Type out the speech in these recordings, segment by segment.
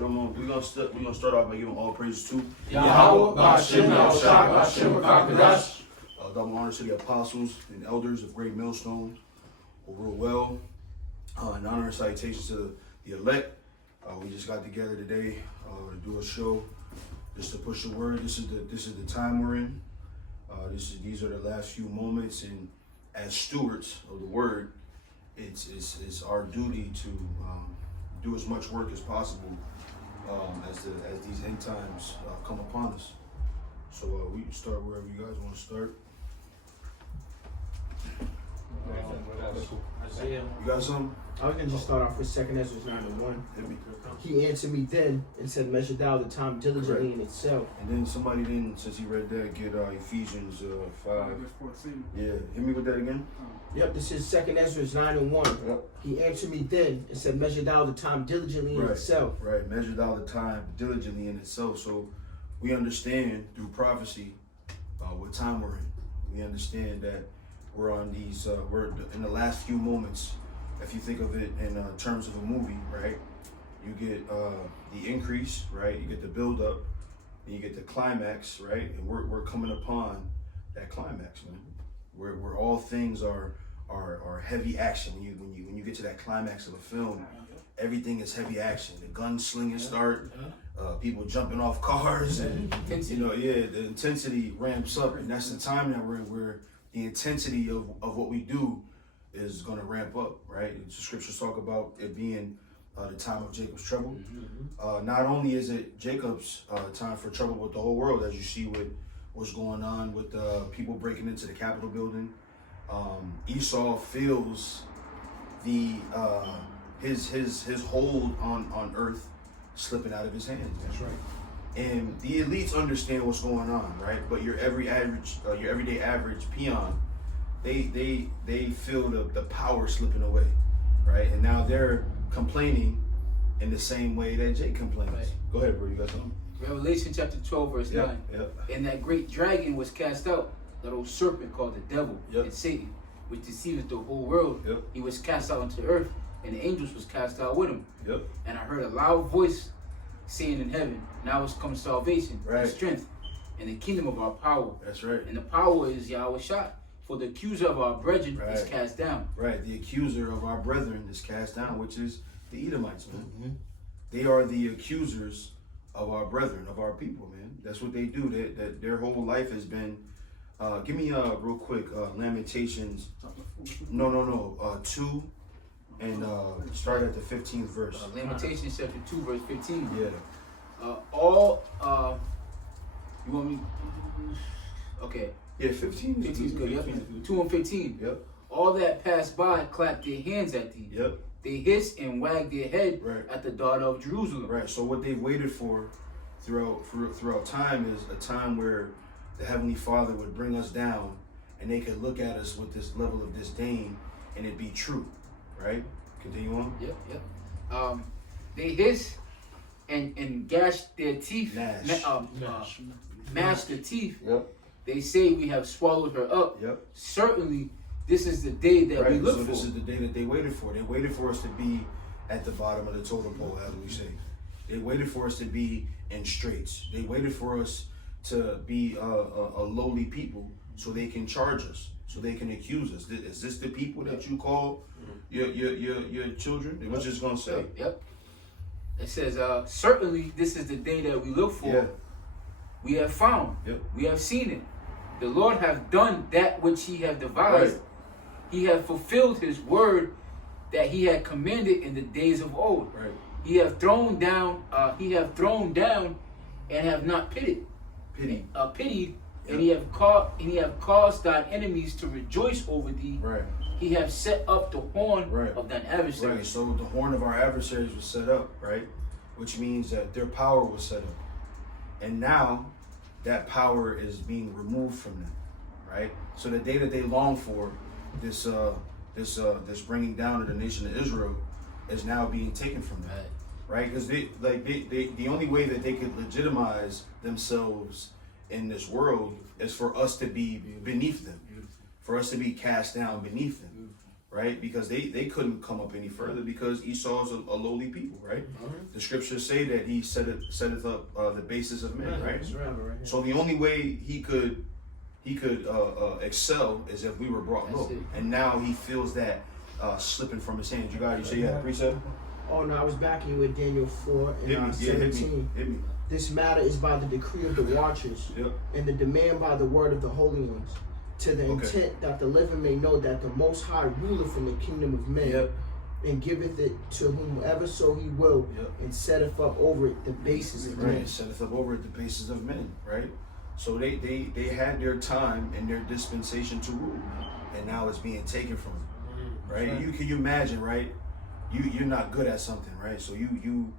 We're gonna start off by giving all praise to Yahweh, Ba'ashem, Yahushua, Ba'ashem, Rakadash. double honor to the apostles and elders of Great Millstone who rule well. And honor and salutations to the elect. We just got together today to do a show, just to push the word. This is the time we're in. These are the last few moments, and as stewards of the word, it's our duty to do as much work as possible as these end times come upon us. So we can start wherever you guys want to start. You got something? I was going to just start off with 2 Ezra 9:1. He answered me then and said, measure thou the time diligently in itself. And then somebody since he read that, get Ephesians 5. Yeah, hit me with that again. Yep, this is 2 Ezra 9:1. Yep. He answered me then and said, measure thou the time diligently in itself. Right, measure thou the time diligently in itself. So we understand through prophecy what time we're in. We understand that we're on these, we're in the last few moments. If you think of it in terms of a movie, right? You get the increase, right? You get the build up, and you get the climax, right? And we're coming upon that climax, man. Where all things are heavy action. When you get to that climax of a film, everything is heavy action. The gunslinging start, people jumping off cars, and the intensity ramps up, and that's the time that we're in, where the intensity of what we do is going to ramp up, right? The scriptures talk about it being the time of Jacob's trouble. Not only is it Jacob's time for trouble with the whole world, as you see with what's going on with people breaking into the Capitol building. Esau feels the his hold on earth slipping out of his hands. That's right. And the elites understand what's going on, right? But your everyday average peon, they feel the power slipping away, right? And now they're complaining in the same way that Jake complains. Right. Go ahead, bro. You got something? Revelation chapter 12, verse 9. Yep. And that great dragon was cast out, that old serpent called the devil and Satan, which deceiveth the whole world. Yep. He was cast out into earth, and the angels was cast out with him. Yep. And I heard a loud voice saying in heaven, now is come salvation and strength and the kingdom of our power. That's right. And the power is Yahweh shot. For the accuser of our brethren is cast down. Right. The accuser of our brethren is cast down, which is the Edomites, man. They are the accusers of our brethren, of our people, man. That's what they do. That their whole life has been. Give me real quick Lamentations. No. 2, and start at the 15th verse. Lamentations chapter 2, verse 15. Yeah. You want me? Okay. Yeah, 15 is 15 is good. Yep. 2 and 15. Yep. All that passed by clapped their hands at thee. Yep. They hissed and wagged their head at the daughter of Jerusalem. Right. So what they've waited for throughout time is a time where the Heavenly Father would bring us down, and they could look at us with this level of disdain, and it be true. Right. Continue on. Yep. They hissed and gashed their teeth. Mashed the teeth. Yep. They say we have swallowed her up. Yep. Certainly, this is the day that we look for. So this is the day that they waited for. They waited for us to be at the bottom of the totem pole, as we say. They waited for us to be in straits. They waited for us to be a lowly people, so they can charge us, so they can accuse us. Is this the people that you call your children? What's just gonna say? Yep. It says, certainly this is the day that we look for. Yeah. We have found. Yep. We have seen it. The Lord hath done that which he hath devised. Right. He hath fulfilled his word that he had commanded in the days of old. Right. He hath thrown down and have not pitied. Pity. Pitied, Yep. and he have caused thine enemies to rejoice over thee. Right. He have set up the horn of thine adversaries. Right. So the horn of our adversaries was set up, right? Which means that their power was set up. And now that power is being removed from them, right? So the day that they long for, this bringing down of the nation of Israel, is now being taken from them, right? Because the only way that they could legitimize themselves in this world is for us to be beneath them, for us to be cast down beneath them, right? Because they couldn't come up any further because Esau is a lowly people, right? The scriptures say that he setteth up the basis of men, right? So the only way he could excel is if we were brought low, and now he feels that slipping from his hands. You say you had a precept? Oh no, I was backing you with Daniel 4 and 17. Hit me. This matter is by the decree of the watchers, and the demand by the word of the holy ones, to the intent that the living may know that the Most High ruleth in the kingdom of men, and giveth it to whomever so he will, and setteth up over it the basis of men. Setteth up over it the basis of men, right? So they had their time and their dispensation to rule, and now it's being taken from them, right? Can you imagine, right? You're not good at something, right? So you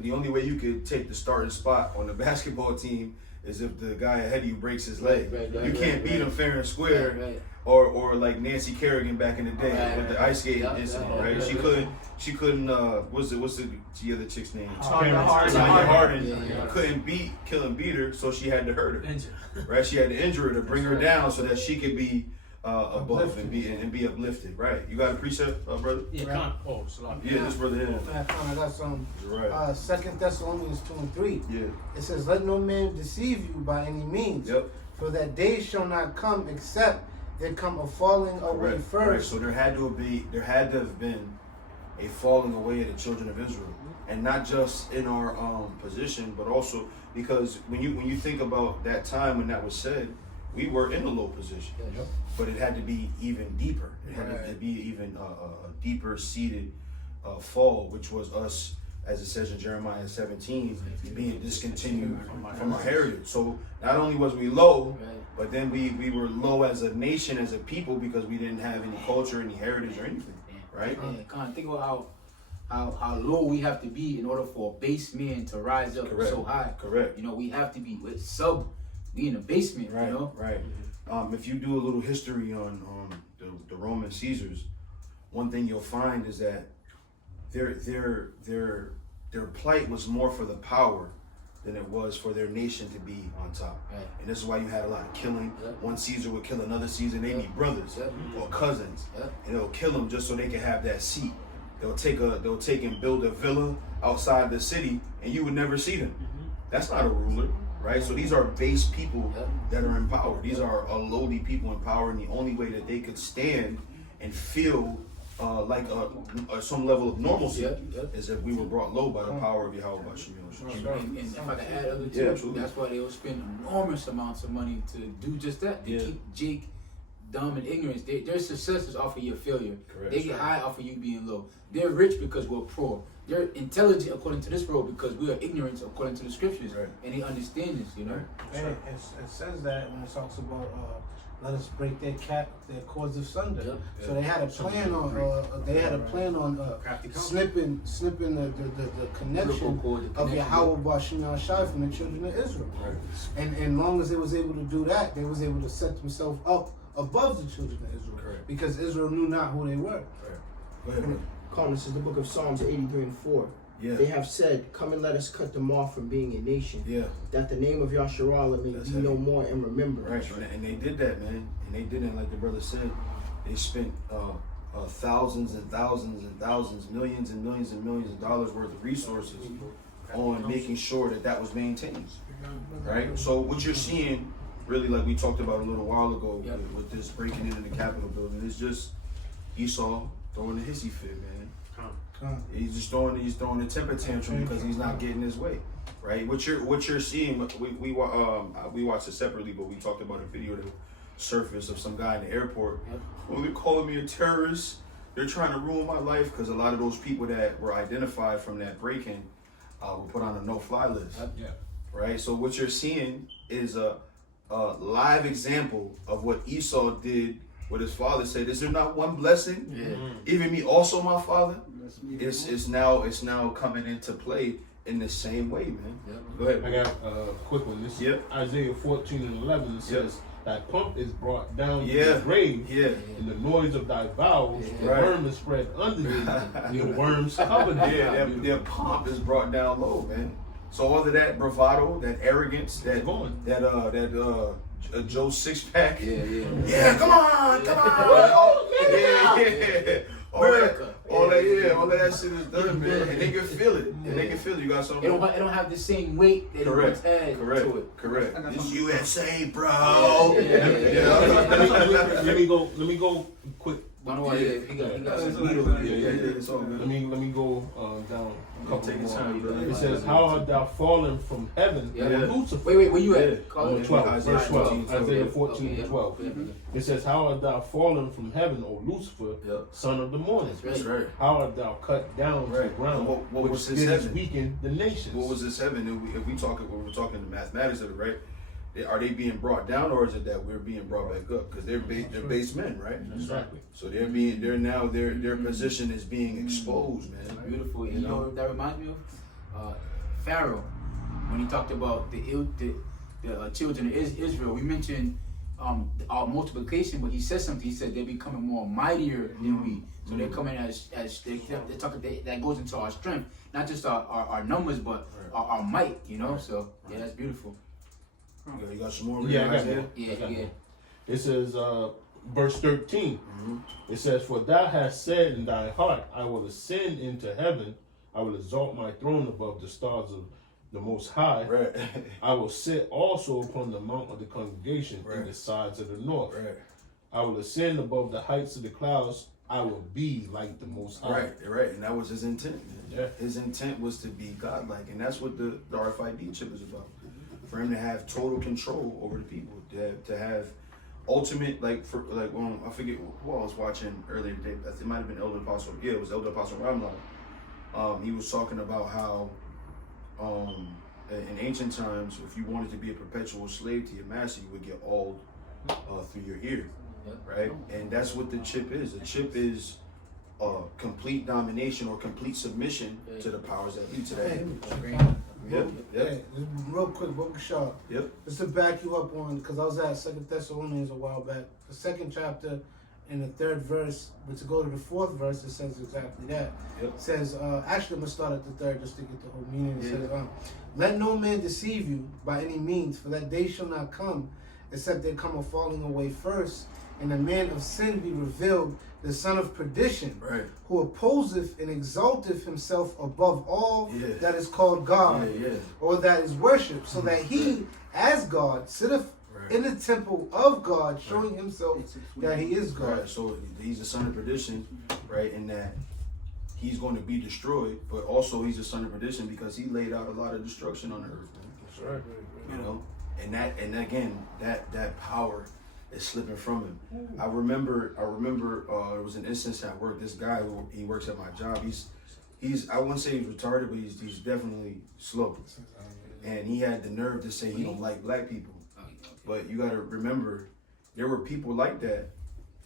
the only way you could take the starting spot on the basketball team is if the guy ahead of you breaks his leg. You can't beat him fair and square, or like Nancy Kerrigan back in the day with the ice skating incident, right? She couldn't. What's the other chick's name? Tanya Hardin. Couldn't kill and beat her, so she had to hurt her, right? She had to injure her to bring her down so that she could be above and be uplifted, right? You got a precept, brother? Yeah. This brother here. I got some. Right. 2 Thessalonians 2 and 3. Yeah. It says, "Let no man deceive you by any means, for that day shall not come except there come a falling away first." Right. So there had to have been a falling away of the children of Israel, and not just in our position, but also because when you think about that time when that was said, we were in a low position, but it had to be even deeper. It had to be even a deeper seated fall, which was us, as it says in Jeremiah 17, being discontinued from our heritage. So not only was we low, but then we were low as a nation, as a people, because we didn't have any culture, any heritage, or anything, right? Think about how low we have to be in order for a base man to rise up so high. Correct. You know, we have to be we in the basement, right? You know? Right. If you do a little history on the Roman Caesars, one thing you'll find is that their plight was more for the power than it was for their nation to be on top. Right. And this is why you had a lot of killing. One Caesar would kill another Caesar. They'd be brothers or cousins, and they'll kill them just so they can have that seat. They'll take and build a villa outside the city, and you would never see them. That's not a ruler. Right, so these are base people that are in power. These are lowly people in power, and the only way that they could stand and feel like some level of normalcy is if we were brought low by the power of Yahweh Bashim. And if I can add other too, that's why they will spend enormous amounts of money to do just that. To keep Jake dumb and ignorant. Their success is off of your failure. Correct. They get high off of you being low. They're rich because we're poor. They're intelligent according to this world because we are ignorant according to the scriptures. And they understand this, you know. And it says that when it talks about let us break their cords asunder. So they had a plan on snipping the connection of Yahweh Bashim Shai from the children of Israel. And long as they was able to do that, they was able to set themselves up above the children of Israel. Because Israel knew not who they were. Go ahead. This is the book of Psalms 83 and 4. They have said, "Come and let us cut them off from being a nation, that the name of Yasharallah may be no more in remembrance." Right, and they did that, man. And they did it, like the brother said. They spent thousands and thousands and thousands, millions and millions and millions of dollars worth of resources on making sure that was maintained. Right? So what you're seeing, really, like we talked about a little while ago with this breaking into the Capitol building, is just Esau throwing a hissy fit, man. He's just throwing a temper tantrum because he's not getting his way, right? What you're seeing, we watched it separately, but we talked about a video that surfaced of some guy in the airport. Oh, they're calling me a terrorist. They're trying to ruin my life, because a lot of those people that were identified from that break-in were put on a no-fly list, right? So what you're seeing is a live example of what Esau did. What his father said, "Is there not one blessing? Even me also, my father." It's now coming into play in the same way, man. Go ahead. I got a quick one. This is Isaiah 14 and 11. It says, "Thy pomp is brought down to the grave, and the noise of thy vows, the worm is spread under thee, the worms cover thee." Their pomp is brought down low, man. So all of that bravado, that arrogance, that Joe six pack. Yeah, come on. Yeah. All of that shit is done, man. And they can feel it. And they can feel it. You got something. It don't have the same weight that it once had to it. Correct. This USA, bro. Let me go quick. He got some heat over here. It's all good. Let me go down a couple Take your more. time, bro. It says, "How art thou fallen from heaven, Yeah. O Lucifer?" Wait, where you at? On 12, verse 12, Isaiah Okay. 14 and 12. It says, "How art thou fallen from heaven, O Lucifer, son of the morning? That's right. How art thou cut down to the ground, What which was this didst heaven? weaken the nations?" What was this heaven? If we talk, when we're talking the mathematics of it, right? Are they being brought down, or is it that we're being brought back up? Because they're base men, right? Exactly. So their position is being exposed, man. Beautiful. You know what that reminds me of? Pharaoh, when he talked about the children of Israel. We mentioned our multiplication, but he said something. He said they're becoming more mightier than we. So they're coming as they're talking. That goes into our strength, not just our numbers, but our might. You know. So yeah, that's beautiful. You got some more? Yeah, I got more. more. Yeah. It says, verse 13. It says, "For thou hast said in thy heart, I will ascend into heaven. I will exalt my throne above the stars of the Most High. Right. I will sit also upon the mount of the congregation in the sides of the north. Right. I will ascend above the heights of the clouds. I will be like the Most High." Right. And that was his intent. Yeah. His intent was to be godlike, and that's what the RFID chip is about. For him to have total control over the people, to have ultimate, I forget who I was watching earlier today. It might have been Elder Apostle. Yeah, it was Elder Apostle Ramlan. He was talking about how in ancient times, if you wanted to be a perpetual slave to your master, you would get auled through your ear, right? And that's what the chip is. The chip is complete domination or complete submission to the powers that be, to that image. Yep. Hey, real quick, Book Sharp. Yep. Just to back you up on, because I was at 2 Thessalonians a while back, the 2nd chapter and the 3rd verse, but to go to the 4th verse, it says exactly that. Yep. It says, actually, I'm going to start at the 3rd just to get the whole meaning. It says, "Let no man deceive you by any means, for that day shall not come, except there come a falling away first, and the man of sin be revealed, the son of perdition, who opposeth and exalteth himself above all that is called God, or that is worshipped, so that he, as God, sitteth in the temple of God, showing himself that he is God." Right. So he's the son of perdition, right? In that he's going to be destroyed, but also he's the son of perdition because he laid out a lot of destruction on the earth. That's right. You know, and again, that power is slipping from him. I remember there was an instance at work. This guy he works at my job. He's I wouldn't say he's retarded, but he's definitely slow. And he had the nerve to say he don't like black people. But you got to remember, there were people like that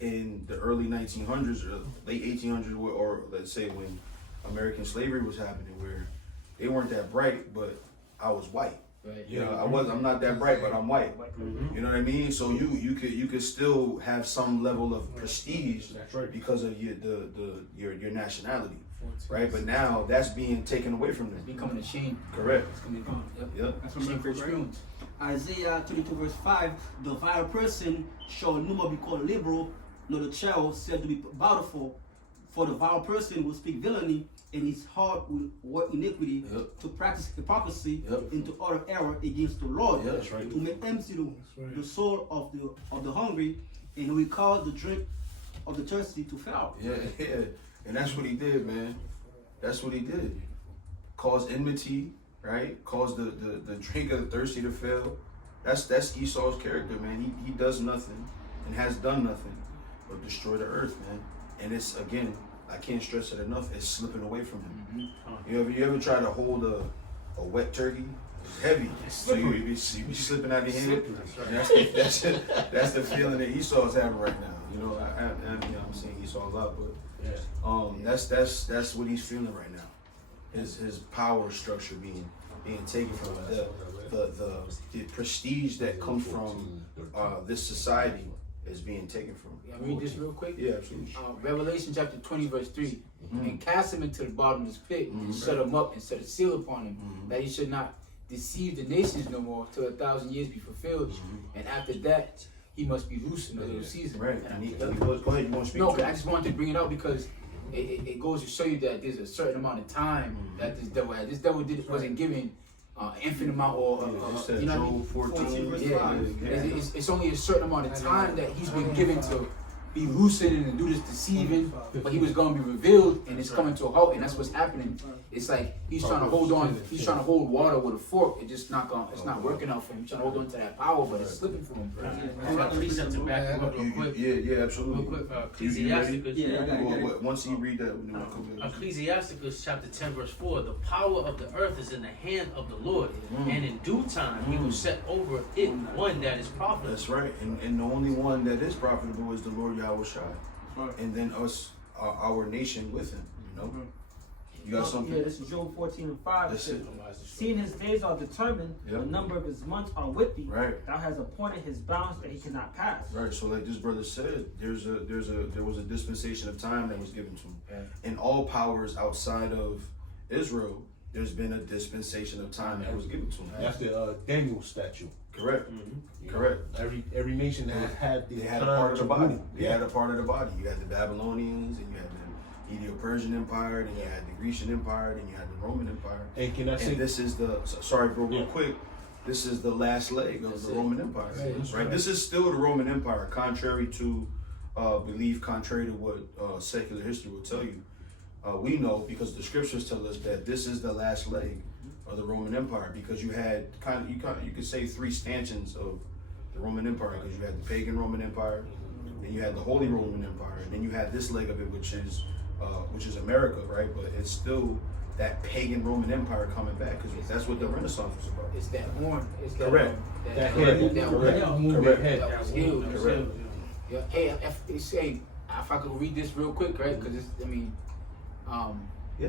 in the early 1900s or late 1800s, or let's say when American slavery was happening, where they weren't that bright, but I was white. Right. You know, I'm not that bright, but I'm white. You know what I mean? So you could still have some level of prestige because of your nationality, right? But now that's being taken away from them. It's becoming a shame. Correct. It's gonna become Yep. shame for experience. Isaiah 22 verse 5, "The vile person shall no more be called liberal, nor the child said to be bountiful, for the vile person will speak villainy, and his heart will work iniquity, to practice hypocrisy, and to utter error against the Lord, to make empty the soul of the hungry, and we call the drink of the thirsty to fail." Yeah. And that's what he did, man. That's what he did. Cause enmity, right? Cause the drink of the thirsty to fail. That's Esau's character, man. He does nothing and has done nothing but destroy the earth, man. And it's, again, I can't stress it enough, it's slipping away from him. You ever try to hold a wet turkey? It's heavy, so you be slipping out of your hand. That's the feeling that Esau's having right now. You know, I'm saying Esau a lot, but that's what he's feeling right now. His power structure being taken from him. The prestige that comes from this society is being taken from. Can I read this real quick? Yeah, absolutely. Revelation chapter 20 verse 3. And cast him into the bottomless pit, and shut him up, and set a seal upon him, that he should not deceive the nations no more till 1,000 years be fulfilled, and after that he must be loose in a little season. Right. And Go ahead. You want to speak? no, to I just wanted to bring it out because it goes to show you that there's a certain amount of time that this devil had. This devil wasn't given infinite amount or you know what I mean? 14, Yeah, it's only a certain amount of time that he's been given to be loosened and do this deceiving, but he was going to be revealed, and it's coming to a halt, and that's what's happening. It's like he's trying to hold on, he's trying to hold water with a fork. It's just not going, it's not working out for him. He's trying to hold on to that power, but it's slipping from him. I got a precept to back him up real quick. Yeah, absolutely. Real quick, Ecclesiasticus. Once you read that, we're gonna come back. Ecclesiasticus chapter 10 verse 4, the power of the earth is in the hand of the Lord, and in due time he will set over it one that is profitable. That's right, and the only one that is profitable is the Lord Yahweh Shai, and then us, our nation with him. You know, you got something? Yeah, this is Job 14:5. That's it. Seeing his days are determined, the number of his months are with thee. Right. Thou hast appointed his bounds that he cannot pass. Right. So, like this brother said, there was a dispensation of time that was given to him, and all powers outside of Israel, there's been a dispensation of time that was given to him. That's the Daniel statue. Correct. Correct. Every nation has had They had a part of the body. They had a part of the body. You had the Babylonians, and you had the Medo-Persian Empire, then you had the Grecian Empire, then you had the Roman Empire. And can I say, this is the real quick. This is the last leg of the Roman Empire, right? This is still the Roman Empire, contrary to belief, contrary to what secular history will tell you. We know because the scriptures tell us that this is the last leg of the Roman Empire, because you had you could say three stanchions of the Roman Empire, because you had the pagan Roman Empire, then you had the Holy Roman Empire, and then you had this leg of it, which is America, right? But it's still that pagan Roman Empire coming back, because that's what the Renaissance was about. It's that horn. It's that, Correct. That was healed. Correct. Yeah. Hey, if I could read this real quick, right? Because Yeah.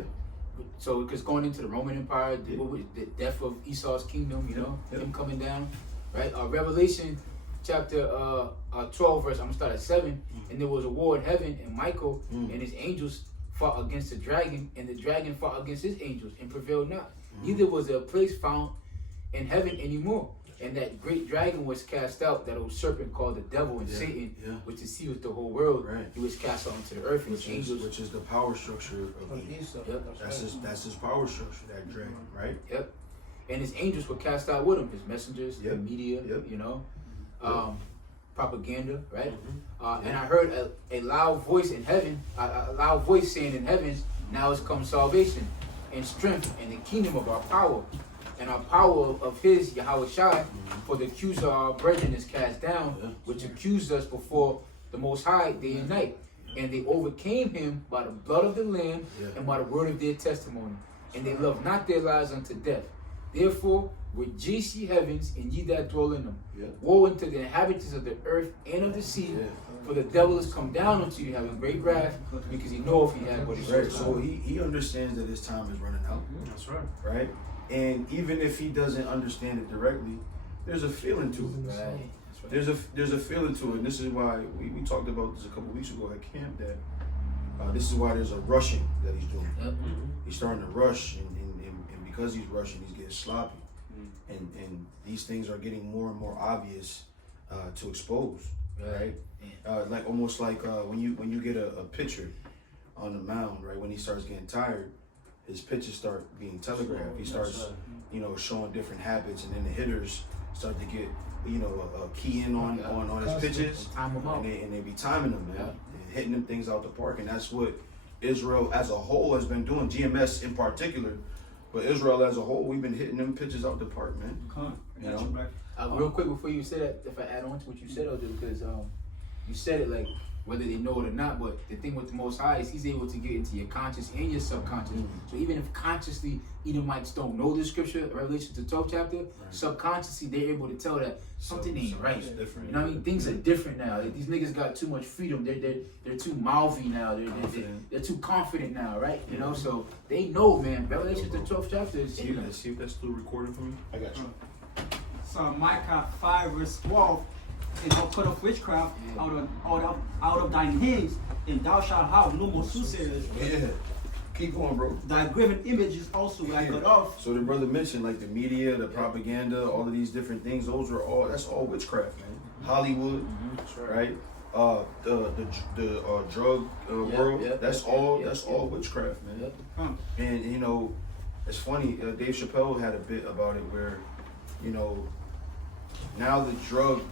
So, because going into the Roman Empire, the death of Esau's kingdom, you know, him coming down, right? Revelation chapter 12 verse, I'm gonna start at 7. And there was a war in heaven, and Michael and his angels fought against the dragon, and the dragon fought against his angels and prevailed not. Neither was there a place found in heaven anymore. And that great dragon was cast out, that old serpent called the devil and Satan, which deceived the whole world. Right. He was cast out into the earth, and which is the power structure of Esau. That's his power structure, that dragon, right? Yep. And his angels were cast out with him, his messengers, the media, you know, propaganda, right? And I heard a loud voice in heaven, a loud voice saying in heaven, now has come salvation and strength and the kingdom of our power. And our power of his, Yahweh Shai, for the accuser of our brethren is cast down, which accused us before the Most High day and night. And they overcame him by the blood of the Lamb and by the word of their testimony. And they loved not their lives unto death. Therefore, rejoice ye heavens, and ye that dwell in them. Woe unto the inhabitants of the earth and of the sea, for the devil is come down unto you, having great wrath, because he knoweth he had what he right. So he understands that his time is running out. That's right. Right? And even if he doesn't understand it directly, there's a feeling to it. Right. There's a feeling to it, and this is why we talked about this a couple weeks ago at camp, that this is why there's a rushing that he's doing. He's starting to rush, and because he's rushing, he's getting sloppy. And these things are getting more and more obvious to expose, right? Like almost like when you get a pitcher on the mound, right? When he starts getting tired, his pitches start being telegraphed. He starts, showing different habits, and then the hitters start to get, key in on his pitches, and they be timing them, man, and hitting them things out the park. And that's what Israel as a whole has been doing. GMS in particular, but Israel as a whole, we've been hitting them pitches out the park, man. Real quick before you say that, if I add on to what you said, I'll do, because you said it like whether they know it or not, but the thing with the Most High is he's able to get into your conscious and your subconscious. So even if consciously Edomites don't know the scripture, Revelation to 12th chapter, subconsciously they're able to tell that something ain't right. Different. You know what I mean? Things are different now. Like, these niggas got too much freedom. They're too mouthy now. They're too confident now, right? You know, so they know, man. Revelation to 12th chapter is, See if that's still recording for me. I got you. So Micah 5 verse 12, and thou put off witchcraft out of thine hands, and thou shalt have no more soothsayers. Yeah. Keep going, bro. Thy graven images also were cut off. So the brother mentioned like the media, the propaganda, all of these different things. That's all witchcraft, man. Hollywood, right? The drug world. That's all witchcraft, man. And you know, it's funny. Dave Chappelle had a bit about it where, you know, now the drug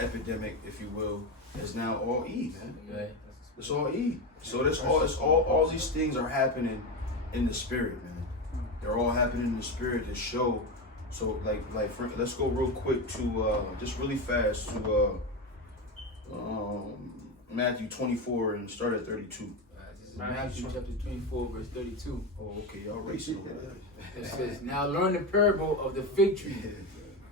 epidemic, if you will, is now all E, man. Right. It's all E. So it's all these things are happening in the spirit, man. They're all happening in the spirit to show. So like Frank, let's go real quick to just really fast to Matthew 24 and start at 32. This is Matthew chapter 24, verse 32. Oh, okay, y'all racing over there. It says, "Now learn the parable of the fig tree.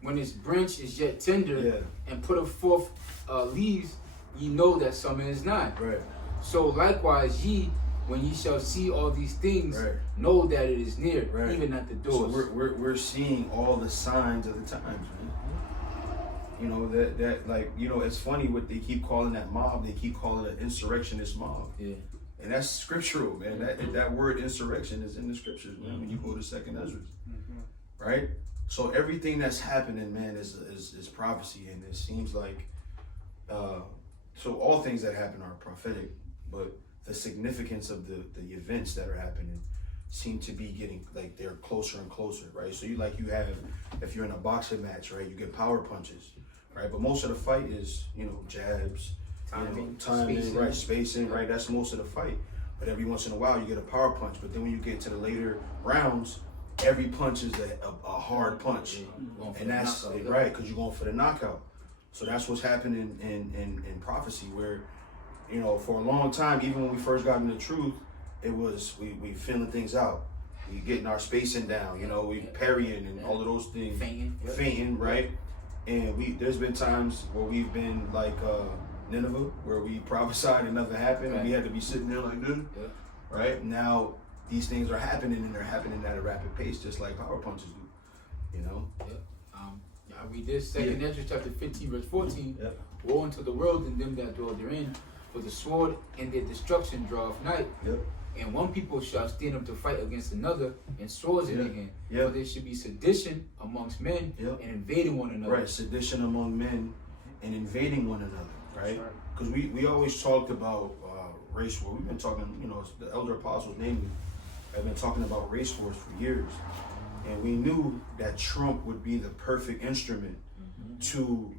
When its branch is yet tender and putteth forth leaves, ye know that summer is nigh. Right. So likewise ye, when ye shall see all these things, know that it is near, even at the doors." So we're seeing all the signs of the times, man. You know, that like, you know, it's funny what they keep calling that mob. They keep calling it an insurrectionist mob. Yeah. And that's scriptural, man. That word insurrection is in the scriptures, man, when you go to 2nd Ezra. Right? So everything that's happening, man, is prophecy, and it seems like so all things that happen are prophetic, but the significance of the events that are happening seem to be getting, like, they're closer and closer, right? So you have, if you're in a boxing match, right, you get power punches, right? But most of the fight is, you know, jabs, timing, spacing, right? That's most of the fight. But every once in a while you get a power punch. But then when you get to the later rounds, every punch is a hard punch, and that's right, because you're going for the knockout. So that's what's happening in prophecy, where, you know, for a long time, even when we first got into truth, it was we feeling things out, we getting our spacing down, you know, we parrying and all of those things, fainting, right? And there's been times where we've been like Nineveh, where we prophesied and nothing happened, and we had to be sitting there like this, right? Now these things are happening, and they're happening at a rapid pace, just like power punches do, you know. I read this, 2nd Ezra chapter 15, verse 14. Woe unto the world and them that dwell therein, for the sword and their destruction draweth nigh. And one people shall stand up to fight against another, and swords in their hand. For there should be sedition amongst men and invading one another. Right, sedition among men and invading one another, right? Because we always talked about race war. We've been talking, you know, the elder apostles, namely, have been talking about race wars for years. And we knew that Trump would be the perfect instrument to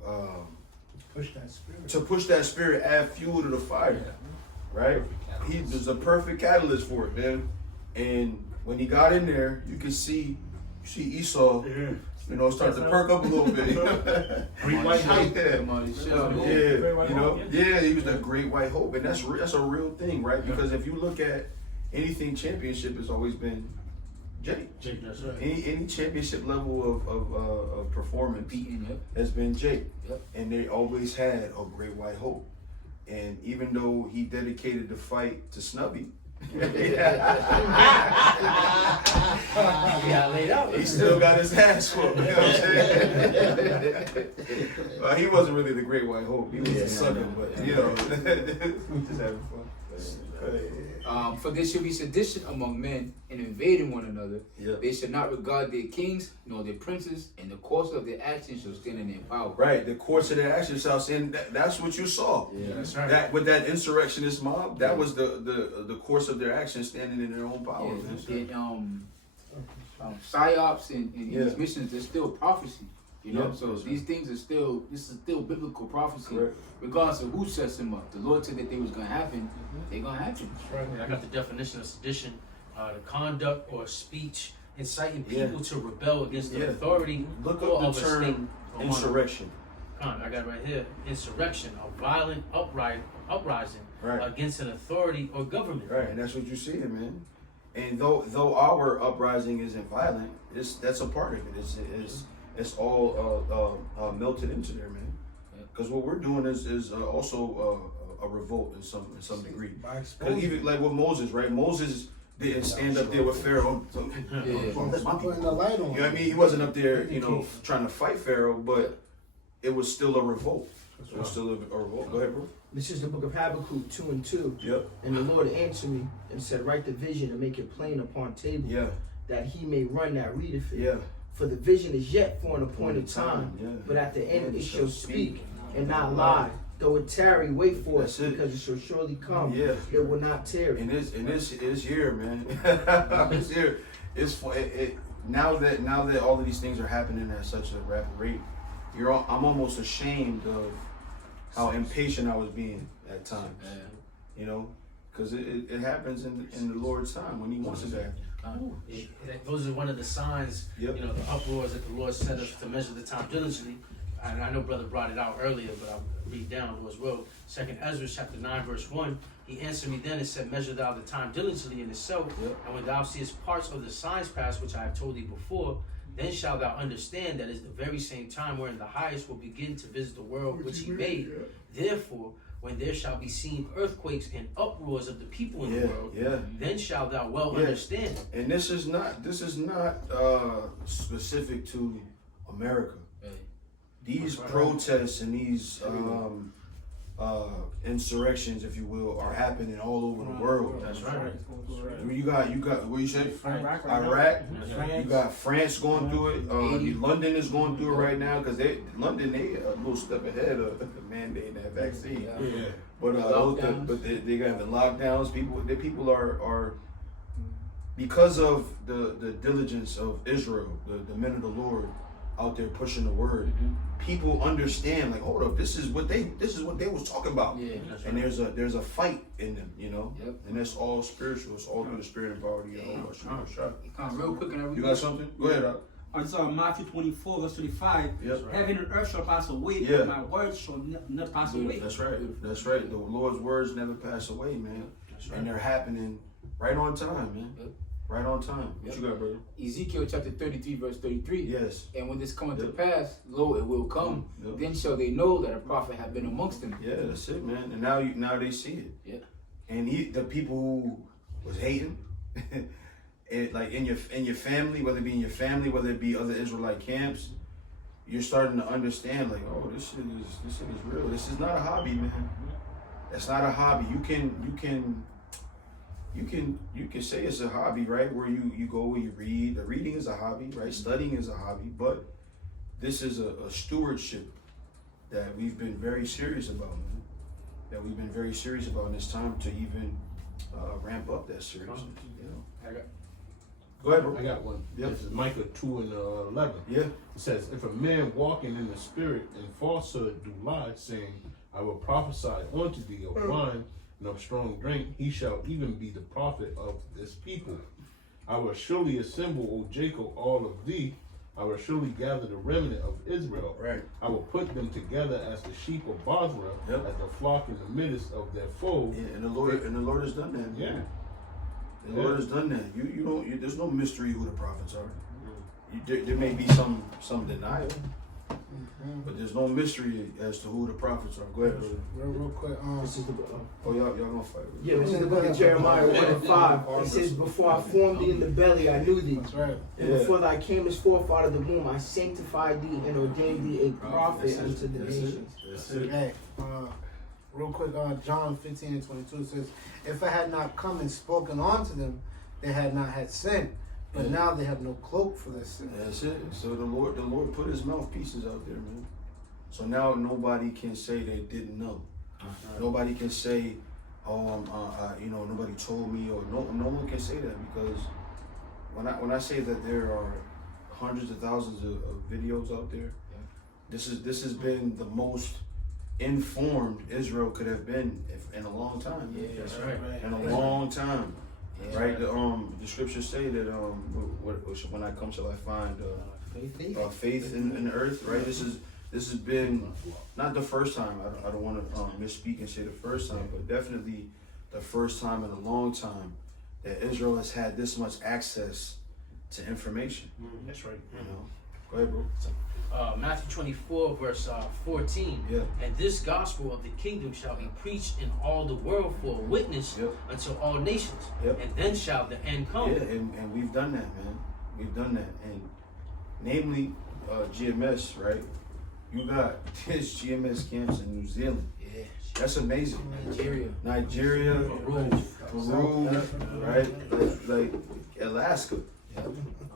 push that spirit, add fuel to the fire, right? He was a perfect catalyst for it, man. And when he got in there, you could see Esau, you know, start to perk up a little bit. Great white hope. He was the great white hope, and that's a real thing, right? Because if you look at anything championship, has always been Jake. That's right. Any championship level of performance has been Jake. And they always had a great white hope. And even though he dedicated the fight to Snubby, he still got his ass whooped. You know what I'm saying? He wasn't really the great white hope. He was a sucker, but you know, we just having fun. For there shall be sedition among men and invading one another. They shall not regard their kings nor their princes, and the course of their actions shall stand in their power. Right, the course of their actions shall stand. That's what you saw. That's right. That with that insurrectionist mob, that was the course of their actions standing in their own power. Psyops and these missions, they're still prophecy. You know, so these things are still, this is still biblical prophecy, regardless of who sets them up. The Lord said that they was going to happen, they're going to happen. Right. I got the definition of sedition, the conduct or speech inciting people to rebel against the authority of the term insurrection. I got it right here. Insurrection, a violent uprising against an authority or government. Right, and that's what you're seeing, man. And though our uprising isn't violent, that's a part of it. It's all melted into there, man. Because what we're doing is also a revolt in some degree. Because even like with Moses, right? Moses didn't stand up there with Pharaoh. That's my people. You know what I mean? He wasn't up there, you know, trying to fight Pharaoh, but it was still a revolt. We're still living. Or go ahead, bro. This is the book of Habakkuk 2:2. Yep. And the Lord answered me and said, write the vision and make it plain upon table, Yeah. that he may run that readeth it. Yeah. For the vision is yet for an appointed time, Yeah. but at the end it shall speak and not lie. Though it tarry, wait for That's it, it. because it shall surely come. Yeah. It will not tarry. And it's here, man. It's here. It's for it. Now that all of these things are happening at such a rapid rate, I'm almost ashamed of how impatient I was being at times. You know, because it happens in the Lord's time when He wants it to happen. Those are one of the signs, Yep. you know, the uproars that the Lord set us to measure the time diligently. And I know brother brought it out earlier, but I'll read down as well. 2nd Ezra chapter 9 verse 1. He answered me then and said, measure thou the time diligently in itself, Yep. and when thou seest parts of the signs pass which I have told thee before, then shalt thou understand that is the very same time wherein the highest will begin to visit the world which he made. Therefore, when there shall be seen earthquakes and uproars of the people in the world, then shalt thou well understand. And this is not specific to America. These protests and these insurrections, if you will, are happening all over the world. That's right. I mean, you got what you said? Iraq. You got France going through it. London is going through it right now because they a little step ahead of mandating that vaccine. Yeah. But they got the lockdowns. People are because of the diligence of Israel, the men of the Lord out there pushing the word. People understand, like, hold up, this is what they was talking about. Yeah, and there's a fight in them, you know. Yep. And that's all spiritual. It's all through the spirit and power of the Real quick and everything. You got something? Go ahead, Doc. I saw Matthew 24 verse 25. Yep. Heaven and earth shall pass away, Yeah. but my words shall not pass away. That's right. That's right. The Lord's words never pass away, man. And they're happening right on time, man. Yep. Right on time. What you got, brother? Ezekiel chapter 33 verse 33. Yes. And when this cometh to Yep. pass, lo, it will come. Yep. Then shall they know that a prophet hath been amongst them. Yeah, that's it, man. And now they see it. Yeah. And the people who was hating, it, like in your family, whether it be in your family, whether it be other Israelite camps, you're starting to understand, like, oh, this shit is real. This is not a hobby, man. That's not a hobby. You can say it's a hobby, right? Where you go and you read. The reading is a hobby, right? Studying is a hobby, but this is a stewardship that we've been very serious about, man. That we've been very serious about, and it's time to even ramp up that seriousness. You know. Go ahead, bro. I got one. Yep. This is Micah 2:11. Yeah. It says, if a man walking in the spirit and falsehood do lie, saying, I will prophesy unto thee of wine and of strong drink, he shall even be the prophet of this people. I will surely assemble, O Jacob, all of thee. I will surely gather the remnant of Israel. Right. I will put them together as the sheep of Bozrah, Yep. as the flock in the midst of their fold. Yeah, and the Lord has done that. Man. Yeah. The Lord has done that. There's no mystery who the prophets are. There may be some denial, but there's no mystery as to who the prophets are. Go ahead, brother. Real quick. This is the Oh, y'all gonna fight? Yeah, this is the book of Jeremiah 1:5. It says, before I formed thee in the belly, I knew thee. That's right. And Yeah. before thy camest forth out of the womb, I sanctified thee and ordained thee a prophet That's it. unto the That's it. nations. That's it. Hey, real quick, John 15:22 says, if I had not come and spoken unto them, they had not had sin. But Yeah. now they have no cloak for their sin. That's it. So the Lord put His mouthpieces out there, man. So now nobody can say they didn't know. Nobody can say, nobody told me, or no one can say that, because when I say that there are hundreds of thousands of videos out there, this has been the most informed Israel could have been in a long time. Yeah, that's right. In a long time. Right? The scriptures say that when I come shall I find faith in the earth, right? This has been not the first time. I don't want to misspeak and say the first time, but definitely the first time in a long time that Israel has had this much access to information. That's right. You know. Go ahead, bro. Matthew 24 verse 14. Yeah. And this gospel of the kingdom shall be preached in all the world for a witness unto all nations. Yep. And then shall the end come. Yeah, and we've done that, man. We've done that, and namely GMS, right? You got this GMS camps in New Zealand. Yeah. That's amazing. Nigeria. Peru, right? Like Alaska.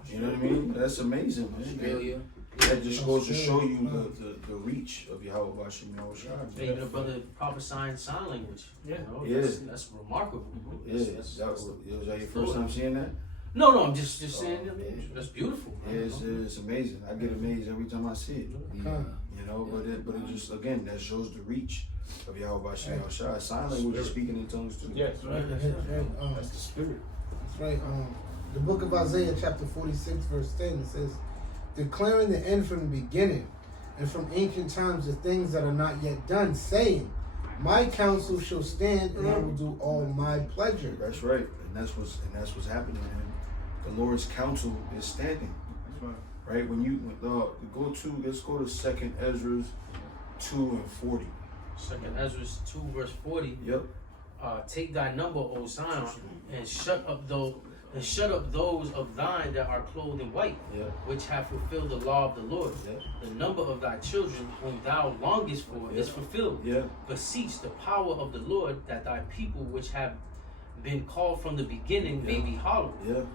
You know what I mean? That's amazing, man. Australia. That just goes to show you the reach of Yahweh Bashim Yahushua. Even a brother prophesying sign language. Yeah. You know, that's remarkable. Yeah, was that your first time seeing that? No, I'm just saying that's beautiful. Yeah, it's amazing. I get amazed every time I see it. You know, but it just, again, that shows the reach of Yahweh Bashim Yahushua. Sign language is speaking in tongues too. Yes, right. That's the spirit. That's right. The book of Isaiah, chapter 46, verse 10, it says, declaring the end from the beginning, and from ancient times the things that are not yet done, saying, my counsel shall stand, and I will do all my pleasure. That's right, and that's what's happening. Man. The Lord's counsel is standing. That's right. Right, let's go to 2nd Ezra 2:40. 2nd Ezra 2 verse 40. Yep. Take thy number, O Zion, and shut up those of thine that are clothed in white, Yep. which have fulfilled the law of the Lord. Yep. The number of thy children whom thou longest for is fulfilled. Yeah. Beseech the power of the Lord, that thy people which have been called from the beginning may be hallowed. Yeah.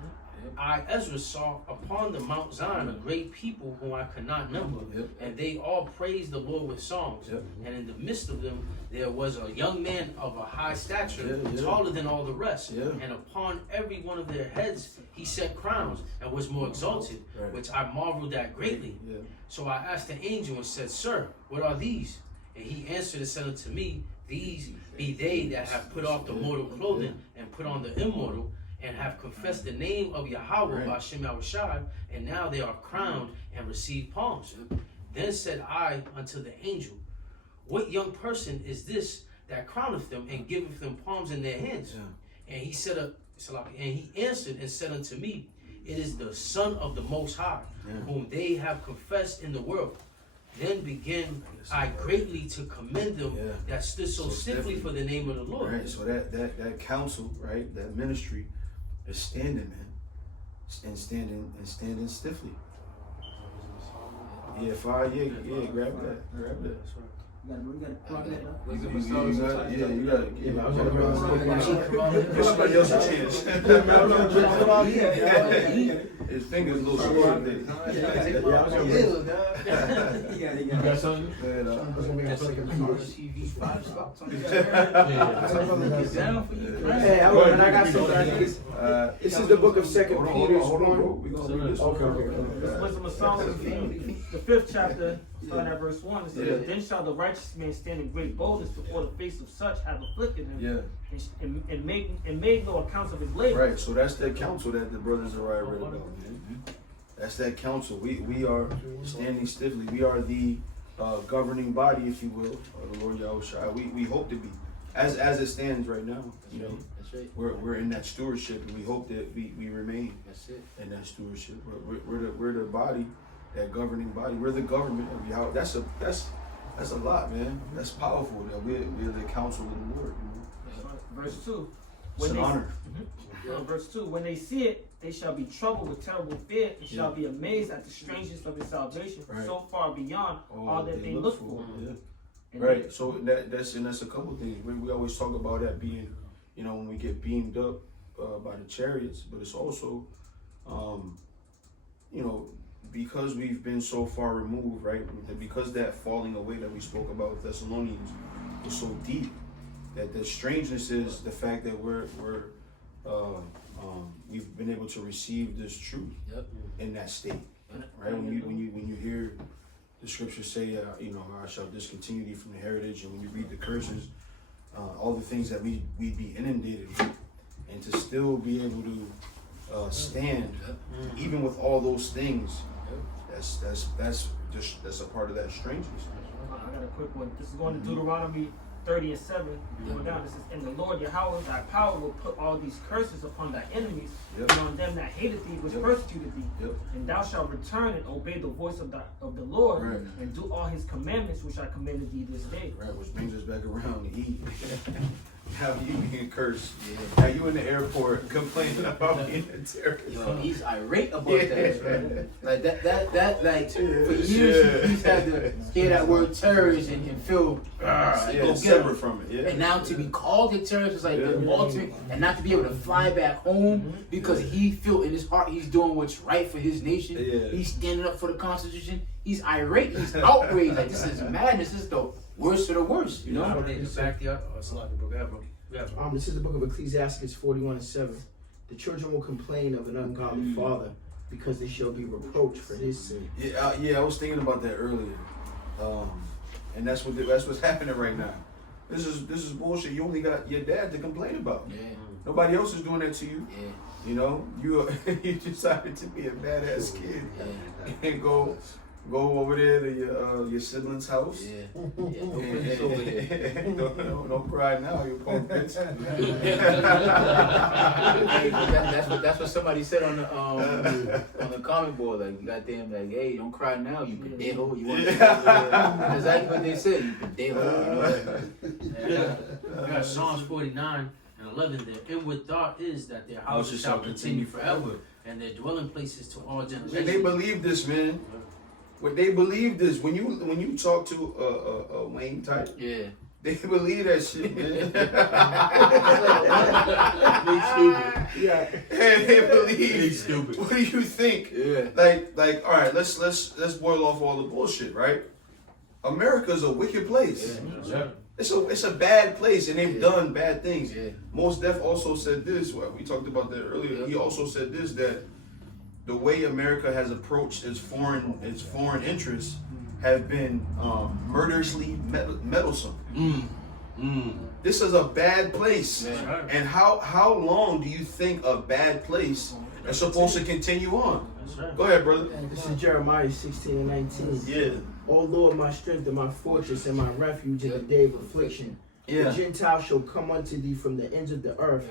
I, Ezra, saw upon the Mount Zion a great people whom I could not number, Yep. and they all praised the Lord with songs. Yep. And in the midst of them there was a young man of a high stature, taller than all the rest. Yeah. And upon every one of their heads he set crowns, and was more exalted, Right. which I marveled at greatly. Yeah. So I asked the angel and said, Sir, what are these? And he answered and said unto me, These be they that have put off the mortal clothing and put on the immortal, and have confessed the name of Yahweh by Shem Yahushua, and now they are crowned and receive palms. Then said I unto the angel, What young person is this that crowneth them and giveth them palms in their hands? Yeah. And he said, and he answered and said unto me, It is the Son of the Most High, whom they have confessed in the world. Then began I greatly to commend them that stood so stiffly for the name of the Lord. Right. So that counsel, right, that ministry is standing, man, and standing stiffly. Yeah, grab that. You gotta plug that up. You gotta. Give somebody else a chance. His fingers a little short. You got something? TV 5 stop. Hey, I got something. This is the book of 2nd Peter. Hold on, bro. We gonna read this. It's Wisdom of Solomon, the 5th chapter, starting at verse 1. It says, Then shall the righteous man stand in great boldness before the face of such have afflicted him, and made no accounts of his labor. Right, so that's that counsel that the brothers are right about, man. That's that counsel. We are standing stiffly. We are the governing body, if you will, of the Lord Yahushua. We hope to be, as it stands right now. You know, That's right. we're in that stewardship, and we hope that we remain in that stewardship. We're the body, that governing body. We're the government of Yahweh. That's a lot, man. That's powerful. That we're the counsel of the Lord. You know? Verse 2. It's an honor. Verse 2. When they see it, they shall be troubled with terrible fear, and shall be amazed at the strangeness of his salvation, so far beyond all that they look for. Right. So that's a couple things. We always talk about that being, you know, when we get beamed up by the chariots, but it's also, you know, because we've been so far removed, right? Because that falling away that we spoke about with Thessalonians was so deep, that the strangeness is the fact that we've been able to receive this truth in that state, right? When you hear the scriptures say, you know, I shall discontinue thee from the heritage, and when you read the curses, all the things that we'd be inundated with, and to still be able to stand, even with all those things, that's a part of that strangeness. I got a quick one. This is going to Deuteronomy 30:7. Going down, it says, And the Lord Yahweh thy power will put all these curses upon thy enemies, and on them that hated thee, which persecuted thee. And thou shalt return and obey the voice of the Lord, and do all his commandments which I commanded thee this day. Right, which brings us back around to eat. How you being cursed? Now you in the airport complaining about being a terrorist. Yo, he's irate about that, man. Like that, like for years he's had to hear that word terrorist and feel separate from it. Yeah. And now to be called a terrorist is like the ultimate, and not to be able to fly back home because he feel in his heart he's doing what's right for his nation. Yeah. He's standing up for the Constitution. He's irate. He's outraged. Like this is madness. This is the worst of the worst. You know. This is the book of Ecclesiastes 41:7. The children will complain of an ungodly father because they shall be reproached for his sin. Yeah, I was thinking about that earlier, and that's what's happening right now. This is bullshit. You only got your dad to complain about. Yeah. Nobody else is doing that to you. Yeah. You know, you decided to be a badass kid and go over there to your sibling's house. Yeah. Don't cry now, you poor bitch. That's what somebody said on the comment board. Like, goddamn, like, hey, don't cry now, you pendejo. You want That's exactly what they said. You pendejo. You know? We got Psalms 49:11. Their inward thought is that their houses shall continue forever, and their dwelling places to all generations. And they believe this, man. What they believe this when you talk to a Wayne type, they believe that shit, man. They stupid. Yeah. And they believe. They stupid. What do you think? Yeah. Like, all right, let's boil off all the bullshit, right? America's a wicked place. Yeah. It's a bad place, and they've done bad things. Yeah. Mos Def also said this. Well, we talked about that earlier. He also said this, that the way America has approached its foreign interests have been murderously meddlesome. This is a bad place. Yeah. And how long do you think a bad place is supposed to continue on? Go ahead, brother. This is Jeremiah 16:19. Yeah. O Lord, my strength and my fortress and my refuge in the day of affliction. Yeah. The Gentiles shall come unto thee from the ends of the earth,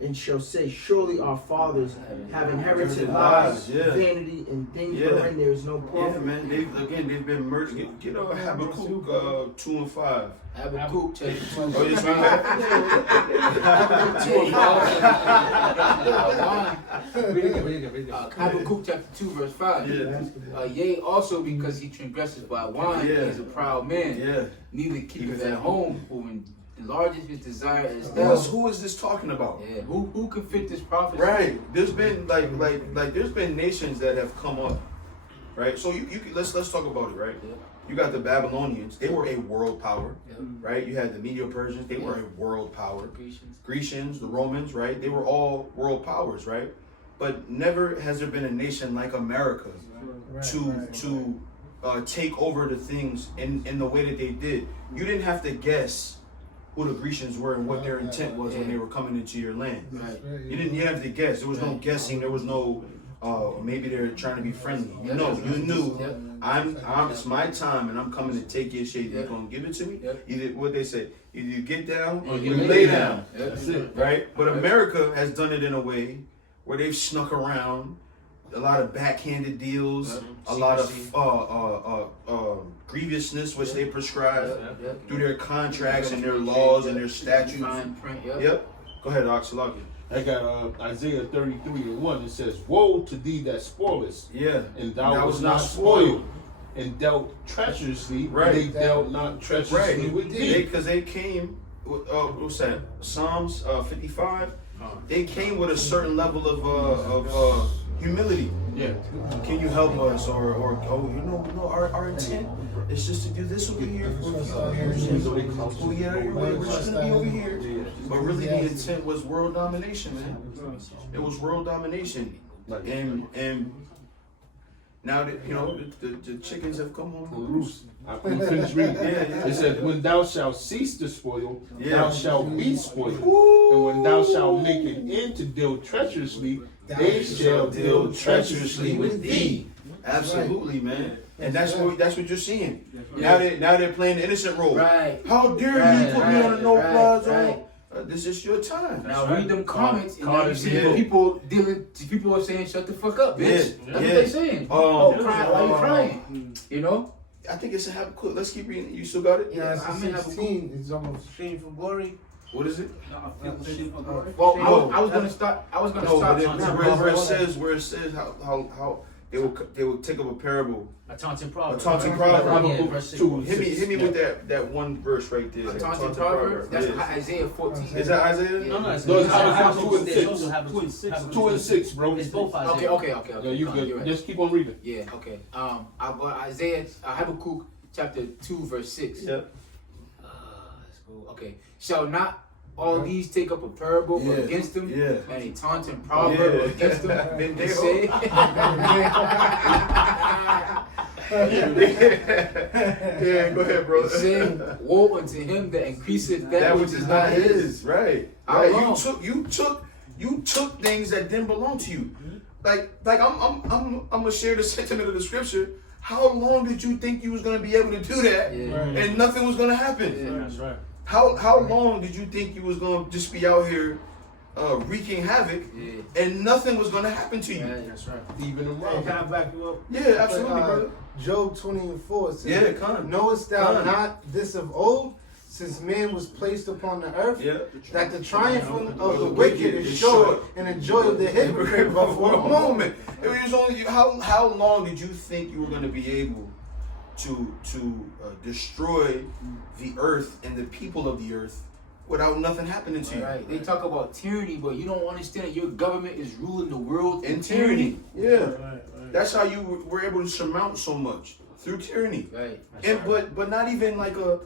and shall say, surely our fathers have inherited lies, vanity, and things wherein there is no profit. Yeah, man. They've been murdered. Get Habakkuk 2 and 5. Habakkuk chapter 2. Oh, yes, we Habakkuk chapter 2 verse 5. Yea, also because he transgresses by wine, he is a proud man. Neither keepeth at home, who enlarges his desire as thou. Who is this talking about? Yeah. Who can fit this prophecy? Right. There's been like there's been nations that have come up. Right. So you let's talk about it. Right. You got the Babylonians. They were a world power. Right. You had the Medo-Persians. They were a world power. Grecians, the Romans. Right. They were all world powers. Right. But never has there been a nation like America to take over the things in the way that they did. You didn't have to guess who the Grecians were and what their intent was when they were coming into your land. Right. You didn't have to guess. There was no guessing. There was no maybe they're trying to be friendly. You knew it's my time and I'm coming to take your shade. You're gonna give it to me. Either what they say, either you get down or you lay down. That's it. Right? But America has done it in a way where they've snuck around. A lot of backhanded deals, a lot of grievousness which they prescribe through their contracts and their laws and their statutes. Yep. Go ahead, Oxalaki. I got Isaiah 33:1. It says, "Woe to thee that spoilest, and thou was not spoiled, and dealt treacherously, and they dealt not treacherously with thee." Because they came. What's that? Psalms 55. They came with a certain level of humility. Yeah. Can you help us? Or our intent is just to do this over here for a few years. We're just gonna be over here. But really the intent was world domination, man. It was world domination. And now that the chickens have come home. Loose. I'm finished reading. It says, "When thou shalt cease to spoil, thou shalt be spoiled. And when thou shalt make an end to deal treacherously, they shall deal treacherously with thee." Absolutely, man. And that's what you're seeing. Now they're playing the innocent role. Right. How dare you put me on a no-fly zone? This is your time. Now read them comments and now you see people are saying, "Shut the fuck up, bitch." That's what they're saying. Why are you crying? You know? I think it's a Habakkuk. Let's keep reading. You still got it? Yeah, it's 16. It's almost shameful glory. What is it? Well, I was gonna start. No, but where it says how they will take up a parable. A taunting proverb. A taunting proverb. Yeah, verse 6. Hit me with that one verse right there. A taunting proverb. That's Isaiah 14. Is that Isaiah? No, it's No, it's Habakkuk 2 and 6, bro. It's both Isaiah. Okay. Yeah, you good. You're right. Just keep on reading. Yeah. Okay. I'll go Isaiah Habakkuk chapter 2 verse 6. Yeah. Let's go. Okay. Shall not all these take up a parable against them, and a taunting proverb against them? They say, yeah, go ahead, bro. Saying, woe unto him that increaseth that which is not his. Right. How You took things that didn't belong to you. Like I'm gonna share the sentiment of the scripture. How long did you think you was gonna be able to do that, and nothing was gonna happen? Yeah, that's right. How long did you think you was gonna just be out here wreaking havoc, and nothing was gonna happen to you? Yeah, that's right. Even the Hey, can I back you up? Yeah, absolutely, brother. Job 20:4 says, Yeah, come. knowest thou Come. not this of old, since man was placed upon the earth, that the triumph of the wicked is short, and the joy of the hypocrite but for a moment. It was only how long did you think you were going to be able to destroy the earth and the people of the earth without nothing happening to you? Right. They talk about tyranny, but you don't understand that your government is ruling the world And in tyranny. Yeah. Right. That's how you were able to surmount so much, through tyranny. Right. And but not even like a